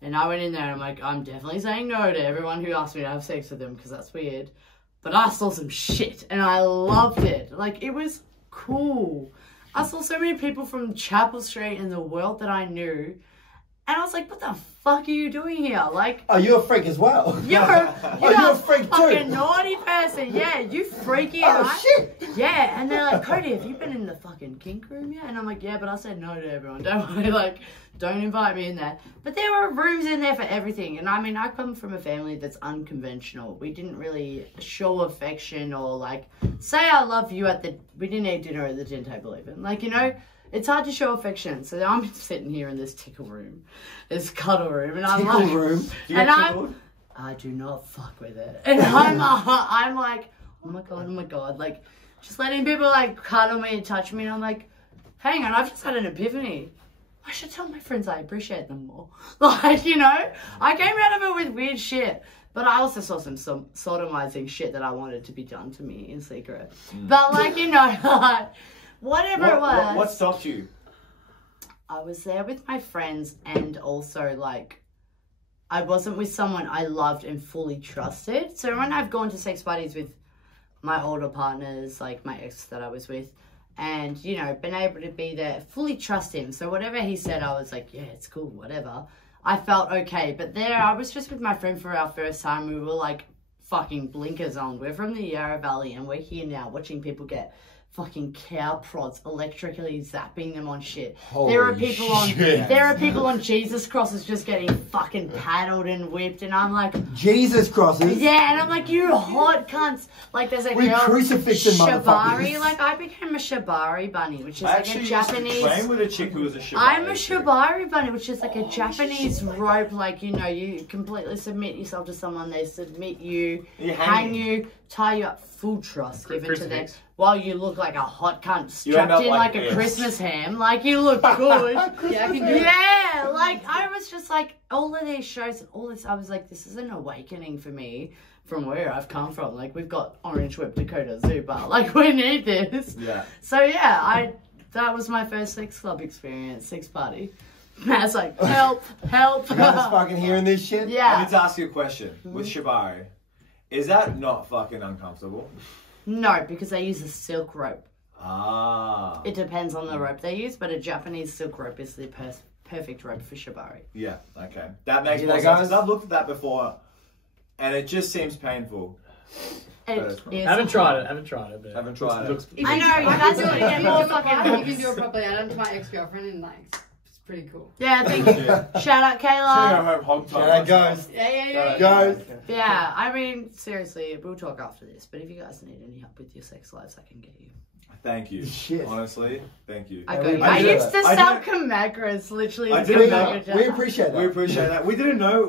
And I went in there and I'm like, I'm definitely saying no to everyone who asked me to have sex with them because that's weird. But I saw some shit and I loved it. Like, it was cool. I saw so many people from Chapel Street and the world that I knew. And I was like, what the fuck are you doing here? Like, oh, you're a freak as well. You're a freak fucking too. naughty person. Yeah, you freaky. Oh, right? shit. Yeah, and they're like, Cody, have you been in the fucking kink room yet? And I'm like, yeah, but I said no to everyone. Don't worry, like, don't invite me in there. But there were rooms in there for everything. And I mean, I come from a family that's unconventional. We didn't really show affection or like say I love you we didn't eat dinner at the dinner table even. Like, you know, it's hard to show affection. So I'm sitting here in this tickle room, this cuddle room, and I'm like, room. I do not fuck with it. And I'm like, oh my god, like, just letting people like cuddle me and touch me, and I'm like, hang on, I've just had an epiphany. I should tell my friends I appreciate them more. Like, you know, I came out of it with weird shit, but I also saw some sodomizing shit that I wanted to be done to me in secret. But like, you know, like, whatever it was. What stopped you? I was there with my friends, and also like I wasn't with someone I loved and fully trusted. So when I've gone to sex parties with my older partners, like my ex that I was with, and you know, been able to be there, fully trust him. So whatever he said, I was like, yeah, it's cool, whatever. I felt okay. But there, I was just with my friend for our first time. We were like fucking blinkers on. We're from the Yarra Valley, and we're here now watching people get fucking cow prods electrically zapping them on shit. Holy there are people on shit. Jesus crosses just getting fucking paddled and whipped, and I'm like, Jesus crosses. yeah, and I'm like, you hot cunts. Like there's a We girl, crucifixing shibari. motherfuckers. Like I became a shibari bunny, which is I like actually a used to Japanese. train with a chick who was a shibari. I'm a shibari bunny, which is like a Japanese rope. Like, you know, you completely submit yourself to someone, they submit you, hang you, tie you up, full trust given to them, while you look like a hot cunt strapped in like a Christmas ham. Like, you look good. Yeah, I can do it. Yeah, like I was just like, all of these shows and all this, I was like, this is an awakening for me from where I've come from. Like, we've got Orange Whip Dakota Zoo Bar. Like, we need this. Yeah. So yeah, that was my first sex club experience, sex party. Matt's like, help, help. You guys fucking hearing this shit? I Yeah. need to ask you a question. With shibari, is that not fucking uncomfortable? No, because they use a silk rope. Ah. It depends on the rope they use, but a Japanese silk rope is the perfect rope for shibari. Yeah, okay. That makes You more know, sense. guys? 'Cause I've looked at that before, and it just seems painful. It I is Haven't tried it. But Haven't tried it. I know, you guys are gonna get more You fucking can do it properly. I done it to my ex-girlfriend, and like, it's pretty cool. Yeah, thank you. Shout out Kayla. Shout out, guys. Yeah. Guys. Yeah, I mean, seriously, we'll talk after this, but if you guys need any help with your sex lives, I can get you. Thank you. Shit. Honestly, thank you. I Yeah, got we you. I do used to I sell didn't- Camagras, literally. I with didn't Camagra We gel. appreciate that. We appreciate that. We didn't know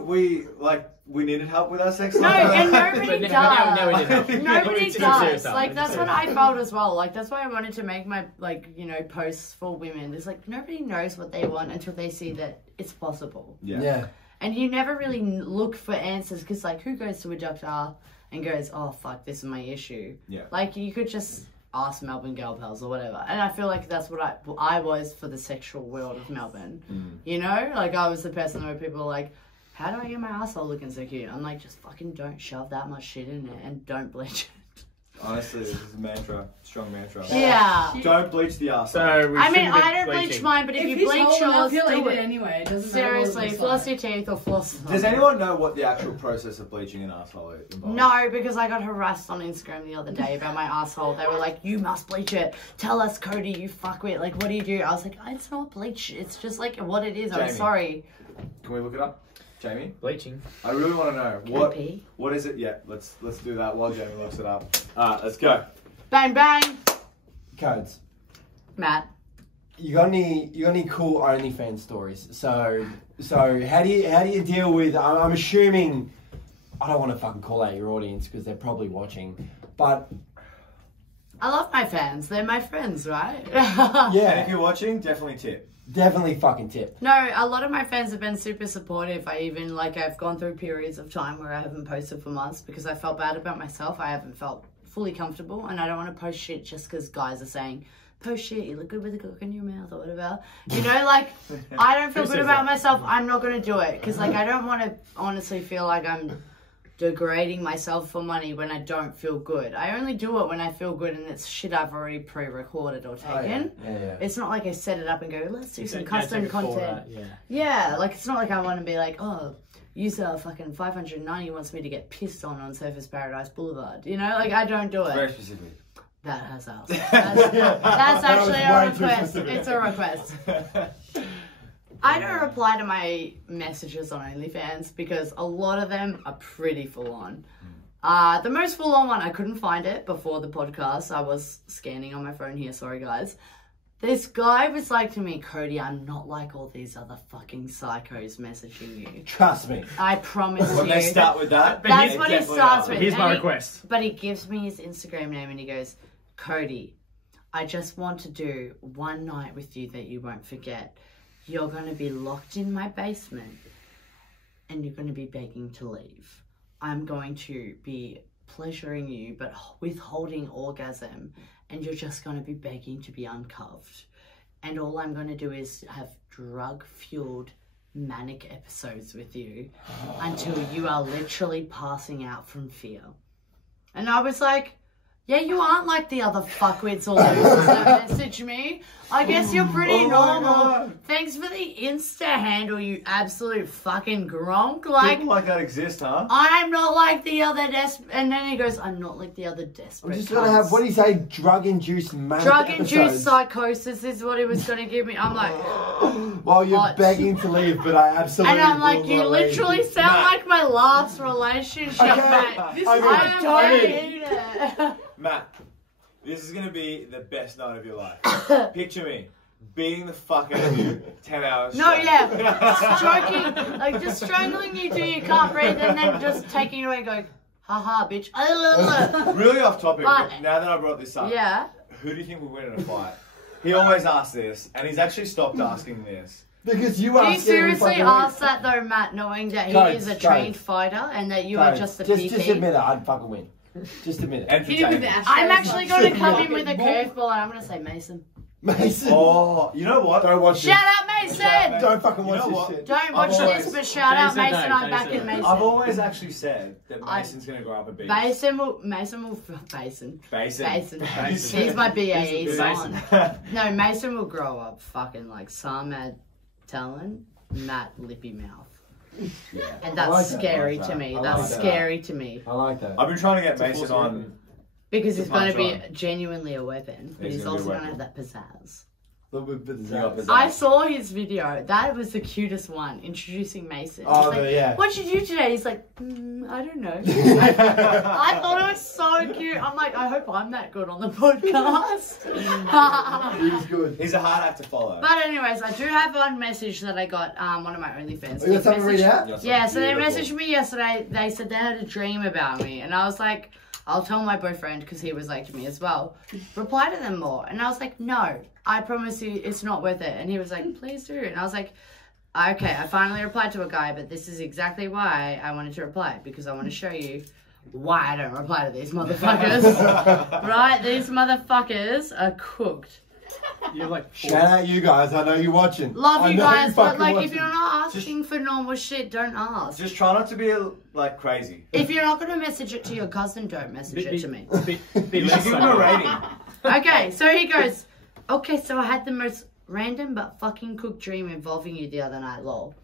we needed help with our sex No, life. and nobody But does. now we need help. Nobody Seriously, does. seriously. Like, that's what I felt as well. Like, that's why I wanted to make my, like, you know, posts for women. It's like, nobody knows what they want until they see that it's possible. Yeah. And you never really look for answers, because, like, who goes to a doctor and goes, oh, fuck, this is my issue? Yeah. Like, you could just ask Melbourne Girl Pals or whatever. And I feel like that's what I was for the sexual world of Melbourne. You know? Like, I was the person where people were like, how do I get my asshole looking so cute? I'm like, just fucking don't shove that much shit in it and don't bleach it. Honestly, this is a mantra. Strong mantra. Yeah. Don't bleach the arsehole. So we I mean, shouldn't be I don't bleach bleaching. mine, but if you he's bleach whole enough, yours, he'll do eat it it. anyway. It doesn't Seriously, matter floss your teeth or floss. Does anyone know what the actual process of bleaching an arsehole involves? No, because I got harassed on Instagram the other day about my asshole. They were like, you must bleach it. Tell us, Cody, you fuckwit. Like, what do you do? I was like, it's not bleach. It's just like what it is. I'm Jamie. sorry. Can we look it up? Jamie? Bleaching. I really want to know. Can I pee? What is it? Yeah, let's do that while Jamie looks it up. Alright, let's go. Bang, bang. Codes. Matt. You got any cool OnlyFans stories? So how do you deal with? I'm assuming I don't want to fucking call out your audience because they're probably watching, but I love my fans. They're my friends, right? And if yeah, you're watching, definitely tip. definitely fucking tip. No, a lot of my fans have been super supportive. I've gone through periods of time where I haven't posted for months because I felt bad about myself. I haven't felt fully comfortable, and I don't want to post shit just because guys are saying, post shit, you look good with a cock in your mouth or whatever. You know, like, I don't feel Who good says about that? myself. I'm not going to do it because, like, I don't want to honestly feel like I'm degrading myself for money when I don't feel good. I only do it when I feel good and it's shit I've already pre-recorded or taken. It's not like I set it up and go, let's do some custom content. Yeah, like it's not like I want to be like, oh, user fucking 590 wants me to get pissed on Surfers Paradise Boulevard. You know, like I don't do it. Very specific. That has us. That's actually a request. It's a request. I don't reply to my messages on OnlyFans because a lot of them are pretty full on. The most full on one, I couldn't find it before the podcast. I was scanning on my phone here, sorry guys. This guy was like to me, Cody, I'm not like all these other fucking psychos messaging you. Trust me. I promise you. When they start with that, that's what he starts with. Here's my request. But he gives me his Instagram name and he goes, Cody, I just want to do one night with you that you won't forget. You're going to be locked in my basement and you're going to be begging to leave. I'm going to be pleasuring you but withholding orgasm and you're just going to be begging to be uncuffed. And all I'm going to do is have drug-fueled manic episodes with you until you are literally passing out from fear. And I was like, yeah, you aren't like the other fuckwits or losers that message me. I guess you're pretty normal. Thanks for the Insta handle, you absolute fucking gronk. Like, people like that exist, huh? I'm not like the other and then he goes, I'm not like the other desperate. I'm just gonna have, what do you say, drug-induced manic drug-induced psychosis is what he was gonna give me. I'm like, well, you're begging to leave, but I absolutely. And I'm like, you literally sound like my last relationship, mate. Matt, this is going to be the best night of your life. Picture me beating the fuck out of you 10 hours No, straight. yeah. Stroking, like just strangling you till you can't breathe and then just taking you away and going, haha, bitch. Really off topic, but now that I brought this up, who do you think will win in a fight? He always asks this, and he's actually stopped asking this. Because you are. Do you seriously ask that though, Matt, knowing that he is a trained fighter and that you are just a PP? Just admit it, I'd fucking win. Just a minute. I'm actually going to come in with a curveball and I'm going to say Mason. Mason. Oh, you know what? Don't watch this. Shout out Mason! Don't fucking watch this shit. Don't watch this, but shout out Mason. I'm back in Mason. I've always actually said that Mason's going to grow up a beast. Basin. He's my BAE son. No, Mason will grow up fucking like Sarmad Talon, Matt Lippy Mouth. Yeah. And that's scary to me. That's scary to me. I like that. I've been trying to get Mason on. Because he's going to be genuinely a weapon, but he's also going to have that pizzazz. I saw his video. That was the cutest one, introducing Mason. Oh, like, yeah. What'd you do today? He's like, I don't know. I thought it was so cute. I'm like, I hope I'm that good on the podcast. He's good. He's a hard act to follow. But anyways, I do have one message that I got, one of my OnlyFans. You got something to read out? Yeah, so they messaged me yesterday. They said they had a dream about me. And I was like, I'll tell my boyfriend because he was like to me as well. Reply to them more. And I was like, no, I promise you it's not worth it. And he was like, please do. And I was like, okay, I finally replied to a guy, but this is exactly why I wanted to reply. Because I want to show you why I don't reply to these motherfuckers. Right? These motherfuckers are cooked. You're like, shout out you guys. I know you're watching. Love you guys, but like if you're not asking for normal shit, don't ask. Just try not to be like crazy. If you're not gonna message it to your cousin, don't message it to me. You should give him a rating. Okay, so he goes, okay, so I had the most random but fucking cooked dream involving you the other night, lol.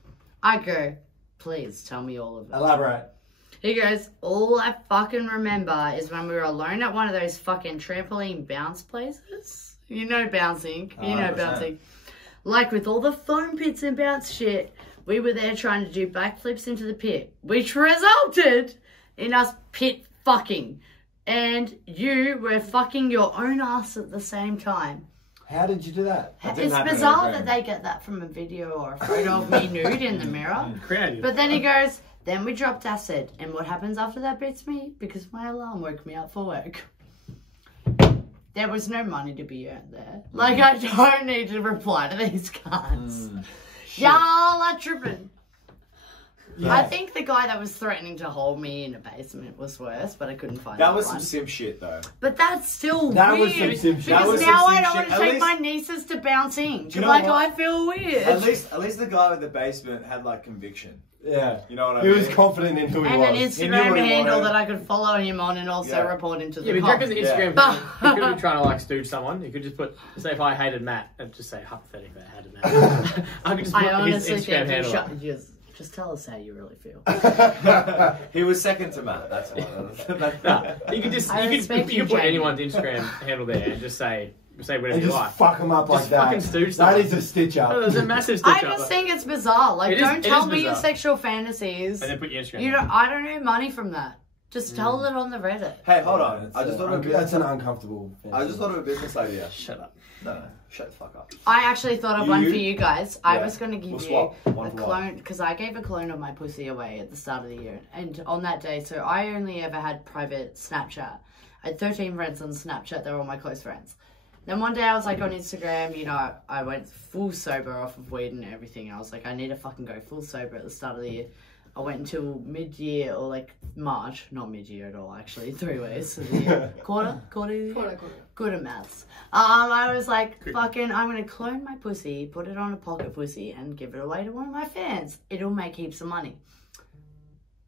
I go, please tell me all of it. Elaborate. He goes, all I fucking remember is when we were alone at one of those fucking trampoline bounce places. You know bouncing. You know 100%. Bouncing. Like with all the foam pits and bounce shit, we were there trying to do backflips into the pit, which resulted in us pit fucking. And you were fucking your own ass at the same time. How did you do that? It's bizarre that they get that from a video or a photo of me nude in the mirror. Creative. But then he goes, then we dropped acid. And what happens after that beats me? Because my alarm woke me up for work. There was no money to be earned there. Like, I don't need to reply to these cunts. Y'all are tripping. Yeah. I think the guy that was threatening to hold me in a basement was worse, but I couldn't find that. That was some simp shit, though. But that's still that weird. Was some simp shit. Because now I don't want to take my nieces to bouncing. Like, I feel weird. At least the guy with the basement had, like, conviction. Yeah. You know what I He mean? was confident in who he And was. an He knew Instagram what he handle wanted. that I could follow him on and also report into the Yeah, but cop. you reckon the Instagram Yeah. he could be trying to like stooge someone. He could just put, say if I hated Matt, and just say hypothetically I hated Matt. I could just put I his honestly Instagram think you handle. just tell us how you really feel. He was second to Matt. That's why. Nah, you could just I you respect could you, put Jamie. anyone's Instagram handle there and just say whatever And you just like. fuck him up like Just that. fucking stooge That someone. is a stitch up. Oh, there's a massive stitch I up. just think it's bizarre. Like, It is- don't it tell is me your bizarre. sexual fantasies. And then put your Instagram. You don't. I don't earn money from that. Just tell it on the Reddit. Hey, hold on. I just thought of a That's an business. uncomfortable. I just thought of a business idea. Shut up. No, shut the fuck up. I actually thought of You- one for you guys. I Yeah. was going to give We'll you swap. One a for one. clone because I gave a clone of my pussy away at the start of the year. And on that day, so I only ever had private Snapchat. I had 13 friends on Snapchat. They were all my close friends. Then one day I was like on Instagram, you know, I went full sober off of weed and everything. I was like, I need to fucking go full sober at the start of the year. I went until mid-year or like March, not mid-year at all actually, 3 weeks of the year. Quarter. Good at maths. I was like, fucking, I'm gonna clone my pussy, put it on a pocket pussy, and give it away to one of my fans. It'll make heaps of money.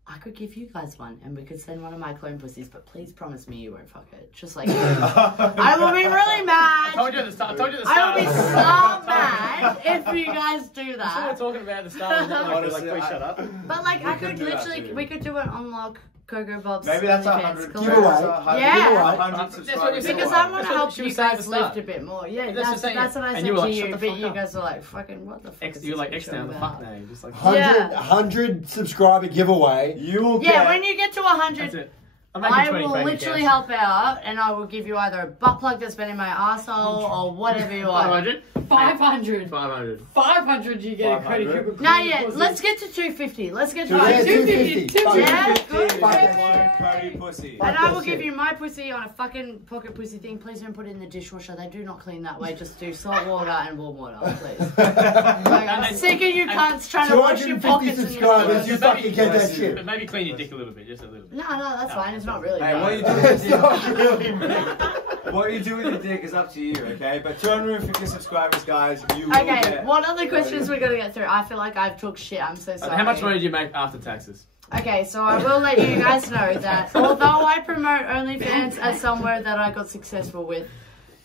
I could give you guys one, and we could send one of my clone pussies, but please promise me you won't fuck it. Just like I will be really mad. I told you at the start. I will be so mad if you guys do That's what we're that. talking about at the start. Honestly, Please shut up. But like, I could could do that literally, too. we could do an unlock Coco Bob's. Maybe that's OnlyFans 100 collab. Giveaway. Yeah. 100 That's what we subscribers. said. Because I want That's to what help she you was saying at guys the lift start. a bit more. Yeah, That's that's what I'm saying. what I And said you were to like, you, shut the but fuck you up. guys were like, fucking, what the fuck is You're this like bitch X now, on the about? fuck now. You're just like, 100 subscriber giveaway. You will Yeah, get. when you get to that's 100, it. I'm making I 20 will bank literally accounts. help out, and I will give you either a butt plug that's been in my arsehole or whatever you want. 500? 500. 500. 500 you get a Cody 500? Cooper. No, yeah, let's get to 250. Let's get to Yeah, 250. 250. Yeah, good. Fucking Cody pussy. And I will give you my pussy on a fucking pocket pussy thing. Please don't put it in the dishwasher. They do not clean that way. Just do salt water and warm water, please. Like, I'm sick of you cunts trying to wash your 250 pockets and subscribers, your you fucking get that shit. But maybe clean your dick a little bit, just a little bit. No, that's fine. It's not really. Hey, bad. what you do with It's your not dick? really me. What you do with your dick is up to you, okay? But 250 subscribers, guys, you will Okay, get. what other questions we gotta get through? I feel like I've talked shit. I'm so sorry. How much money did you make after taxes? Okay, so I will let you guys know that although I promote OnlyFans as somewhere that I got successful with,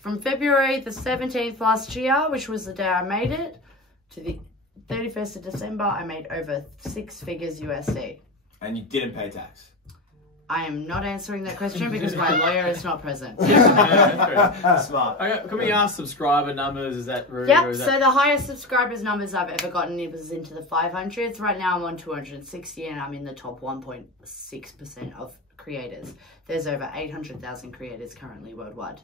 from February the 17th last year, which was the day I made it, to the 31st of December, I made over 6 figures USD. And you didn't pay tax. I am not answering that question because my lawyer is not present. Smart. Okay, can we ask subscriber numbers? Is that rude? or Yep, is so that... the highest subscribers numbers I've ever gotten it was into the 500s. Right now I'm on 260 and I'm in the top 1.6% of creators. There's over 800,000 creators currently worldwide.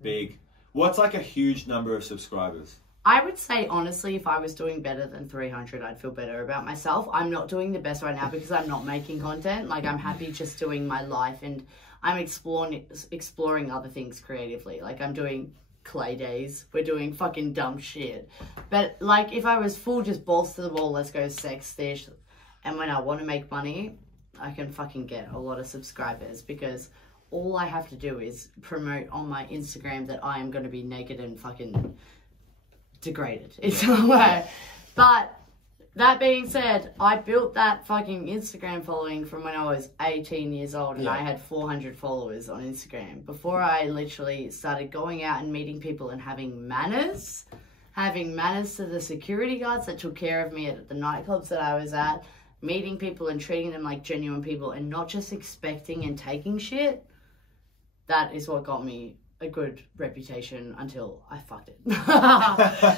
Big. What's like a huge number of subscribers? I would say, honestly, if I was doing better than 300, I'd feel better about myself. I'm not doing the best right now because I'm not making content. Like, I'm happy just doing my life and I'm exploring other things creatively. Like, I'm doing clay days. We're doing fucking dumb shit. But, like, if I was full just balls to the wall, let's go sex-ish, and when I want to make money, I can fucking get a lot of subscribers because all I have to do is promote on my Instagram that I am going to be naked and fucking degraded in some way. But that being said, I built that fucking Instagram following from when I was 18 years old and I had 400 followers on Instagram before I literally started going out and meeting people and having manners to the security guards that took care of me at the nightclubs that I was at, meeting people and treating them like genuine people and not just expecting and taking shit. That is what got me a good reputation until I fucked it.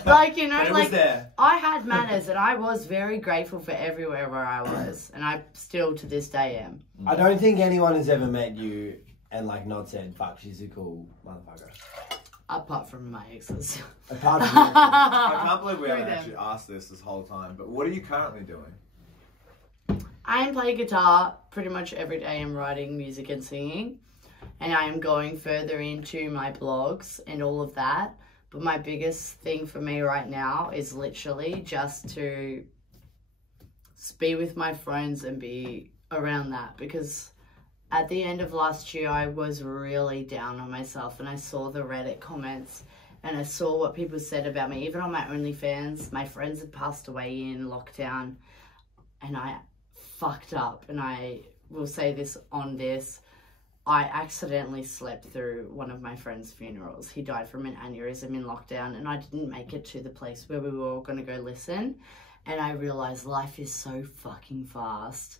Like, you know, But it like was there. I had manners and I was very grateful for everywhere where I was, and I still to this day am. I don't think anyone has ever met you and like not said, fuck, she's a cool motherfucker. Apart from my exes. Apart from I can't believe we haven't them. actually asked this whole time, but what are you currently doing? I am playing guitar pretty much every day. I'm writing music and singing, and I am going further into my blogs and all of that. But my biggest thing for me right now is literally just to be with my friends and be around that, because at the end of last year I was really down on myself and I saw the Reddit comments and I saw what people said about me. Even on my OnlyFans, my friends had passed away in lockdown. and I fucked up, and I will say this on this. I accidentally slept through one of my friend's funerals. He died from an aneurysm in lockdown, and I didn't make it to the place where we were all going to go listen. And I realized life is so fucking fast,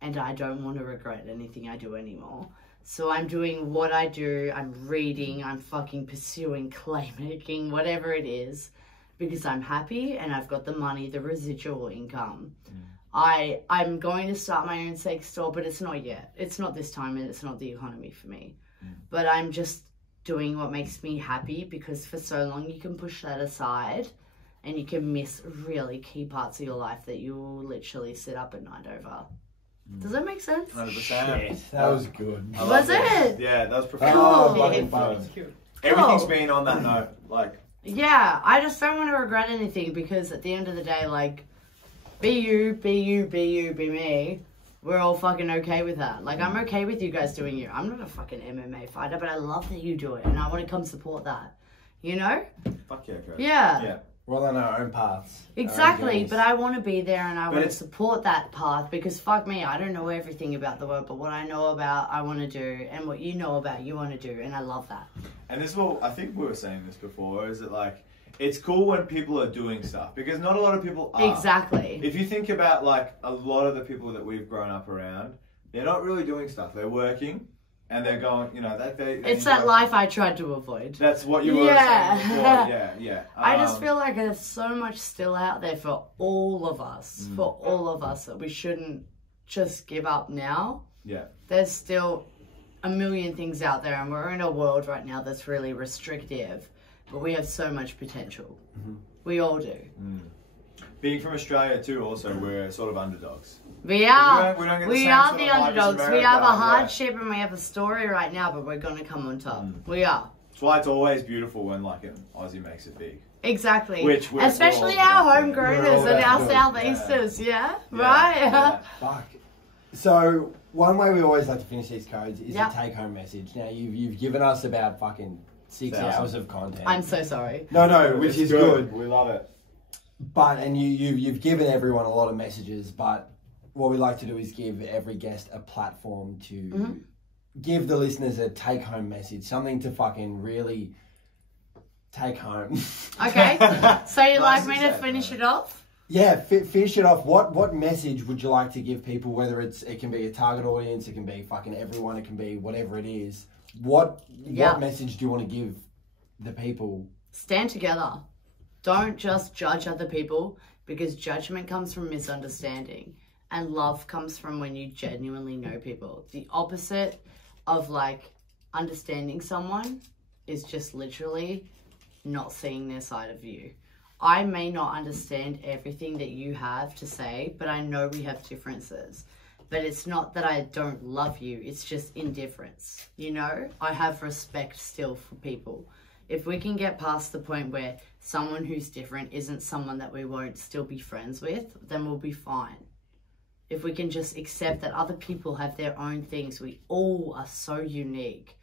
and I don't want to regret anything I do anymore. So I'm doing what I do. I'm reading, I'm fucking pursuing clay making, whatever it is, because I'm happy and I've got the money, the residual income. I'm going to start my own sex store, but it's not yet. It's not this time, and it's not the economy for me. But I'm just doing what makes me happy, because for so long you can push that aside and you can miss really key parts of your life that you will literally sit up at night over. Does that make sense? 100%. That was good. Was it? Yeah, that was profound. Oh, fucking fun. Everything's been on that note. Like, yeah, I just don't want to regret anything, because at the end of the day, like, be you, be you, be you, be me. We're all fucking okay with that. Like, I'm okay with you guys doing you. I'm not a fucking MMA fighter, but I love that you do it, and I want to come support that. You know? fuck yeah, Coach. Yeah. We're all on our own paths. Exactly, but I want to be there, and I want to support that path, because fuck me, I don't know everything about the world, but what I know about, I want to do, and what you know about, you want to do, and I love that. And this is what, I think we were saying this before, is that like, it's cool when people are doing stuff, because not a lot of people are. Exactly. If you think about like a lot of the people that we've grown up around, they're not really doing stuff. They're working, and they're going, you know, they it's that life I tried to avoid. That's what you were saying before. Yeah. I just feel like there's so much still out there for all of us, that we shouldn't just give up now. Yeah. There's still a million things out there, and we're in a world right now that's really restrictive, but we have so much potential. We all do. Being from Australia too, also, we're sort of underdogs. We are. We don't get We the are same the sort of hype as underdogs. We America, have a hardship and we have a story right now, but we're going to come on top. We are. That's why it's always beautiful when like an Aussie makes it big. Exactly. Which we're especially all our about doing. homegrowners and our southeasters, right? Yeah. Fuck. So one way we always like to finish these codes is a take-home message. Now you've given us about fucking 6 hours of content. I'm so sorry. No, which is good. We love it. But and you've given everyone a lot of messages. But what we like to do is give every guest a platform to give the listeners a take-home message, something to fucking really take home. Okay. So you'd like me to finish it off? Yeah, finish it off. What message would you like to give people? Whether it can be a target audience, it can be fucking everyone, it can be whatever it is. What message do you want to give the people? Stand together. Don't just judge other people, because judgment comes from misunderstanding, and love comes from when you genuinely know people. The opposite of like understanding someone is just literally not seeing their side of you. I may not understand everything that you have to say, but I know we have differences. But it's not that I don't love you, it's just indifference. You know, I have respect still for people. If we can get past the point where someone who's different isn't someone that we won't still be friends with, then we'll be fine. If we can just accept that other people have their own things, we all are so unique,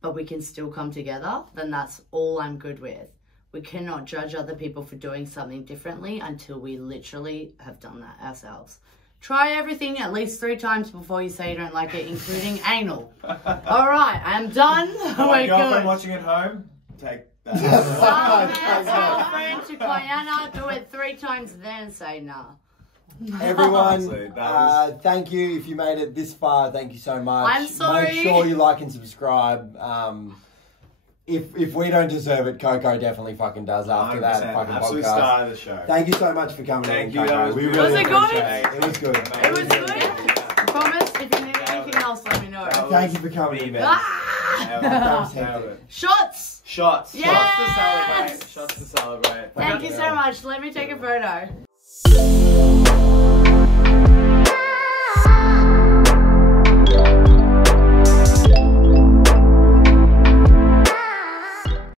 but we can still come together, then that's all I'm good with. We cannot judge other people for doing something differently until we literally have done that ourselves. Try everything at least 3 times before you say you don't like it, including anal. All right, I'm done. My girlfriend watching at home, take that. Friend to Guyana, do it 3 times, then say nah. Everyone, thank you. If you made it this far, thank you so much. I'm sorry. Make sure you like and subscribe. If we don't deserve it, Coco definitely fucking does after that fucking absolute podcast. Star of the show. Thank you so much for coming Thank in, you. Coco. We Was really it good? appreciate it. It was good. It was good. I promise, if you need anything else, let me know. Thank you for coming in, man. That was hectic. Shots! Shots! Yes! Shots to celebrate! Shots to celebrate! Thank you so much. Let me take a photo.